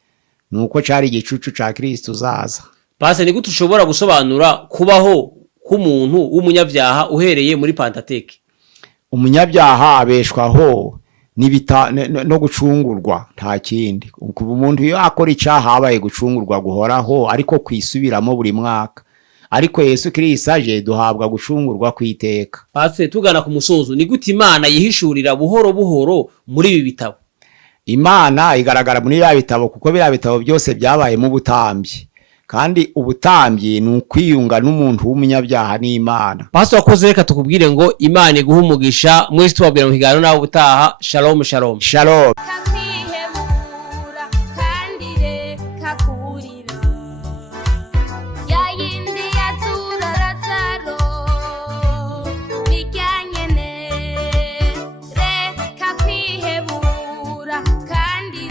Nuko cari igicucu ca Kristo uzaza. Pastor, ni gute ushobora gusobanura kubaho k'umuntu w'umunyabyaha uhereye muri Pentateuch? Umunyabyaha abeshwaho no gucungurwa, nta kindi. Kuba umuntu iyo akora icyaha habaye gucungurwa guhoraho, ariko kwisubiramo buri mwaka. Ariko Yesu Kristo aje duhabwa gucungurwa kwiteka. Pastor, tugana ku musozo, ni gute Imana yihishurira buhoro buhoro muri ibi bitabo? Imana igaragara muri ya bitabo, kuko biriya bitabo byose byabaye mu butambyi, kandi ubutambyi ni ukwiyunga n'umuntu w'umunyabyaha n'Imana. Pastor wakoze, reka tukubwire ngo Imana iguhe umugisha. Mwese tubabwira mu kiganiro nawe ubutaha. Shalom shalom. Shalom. Kandi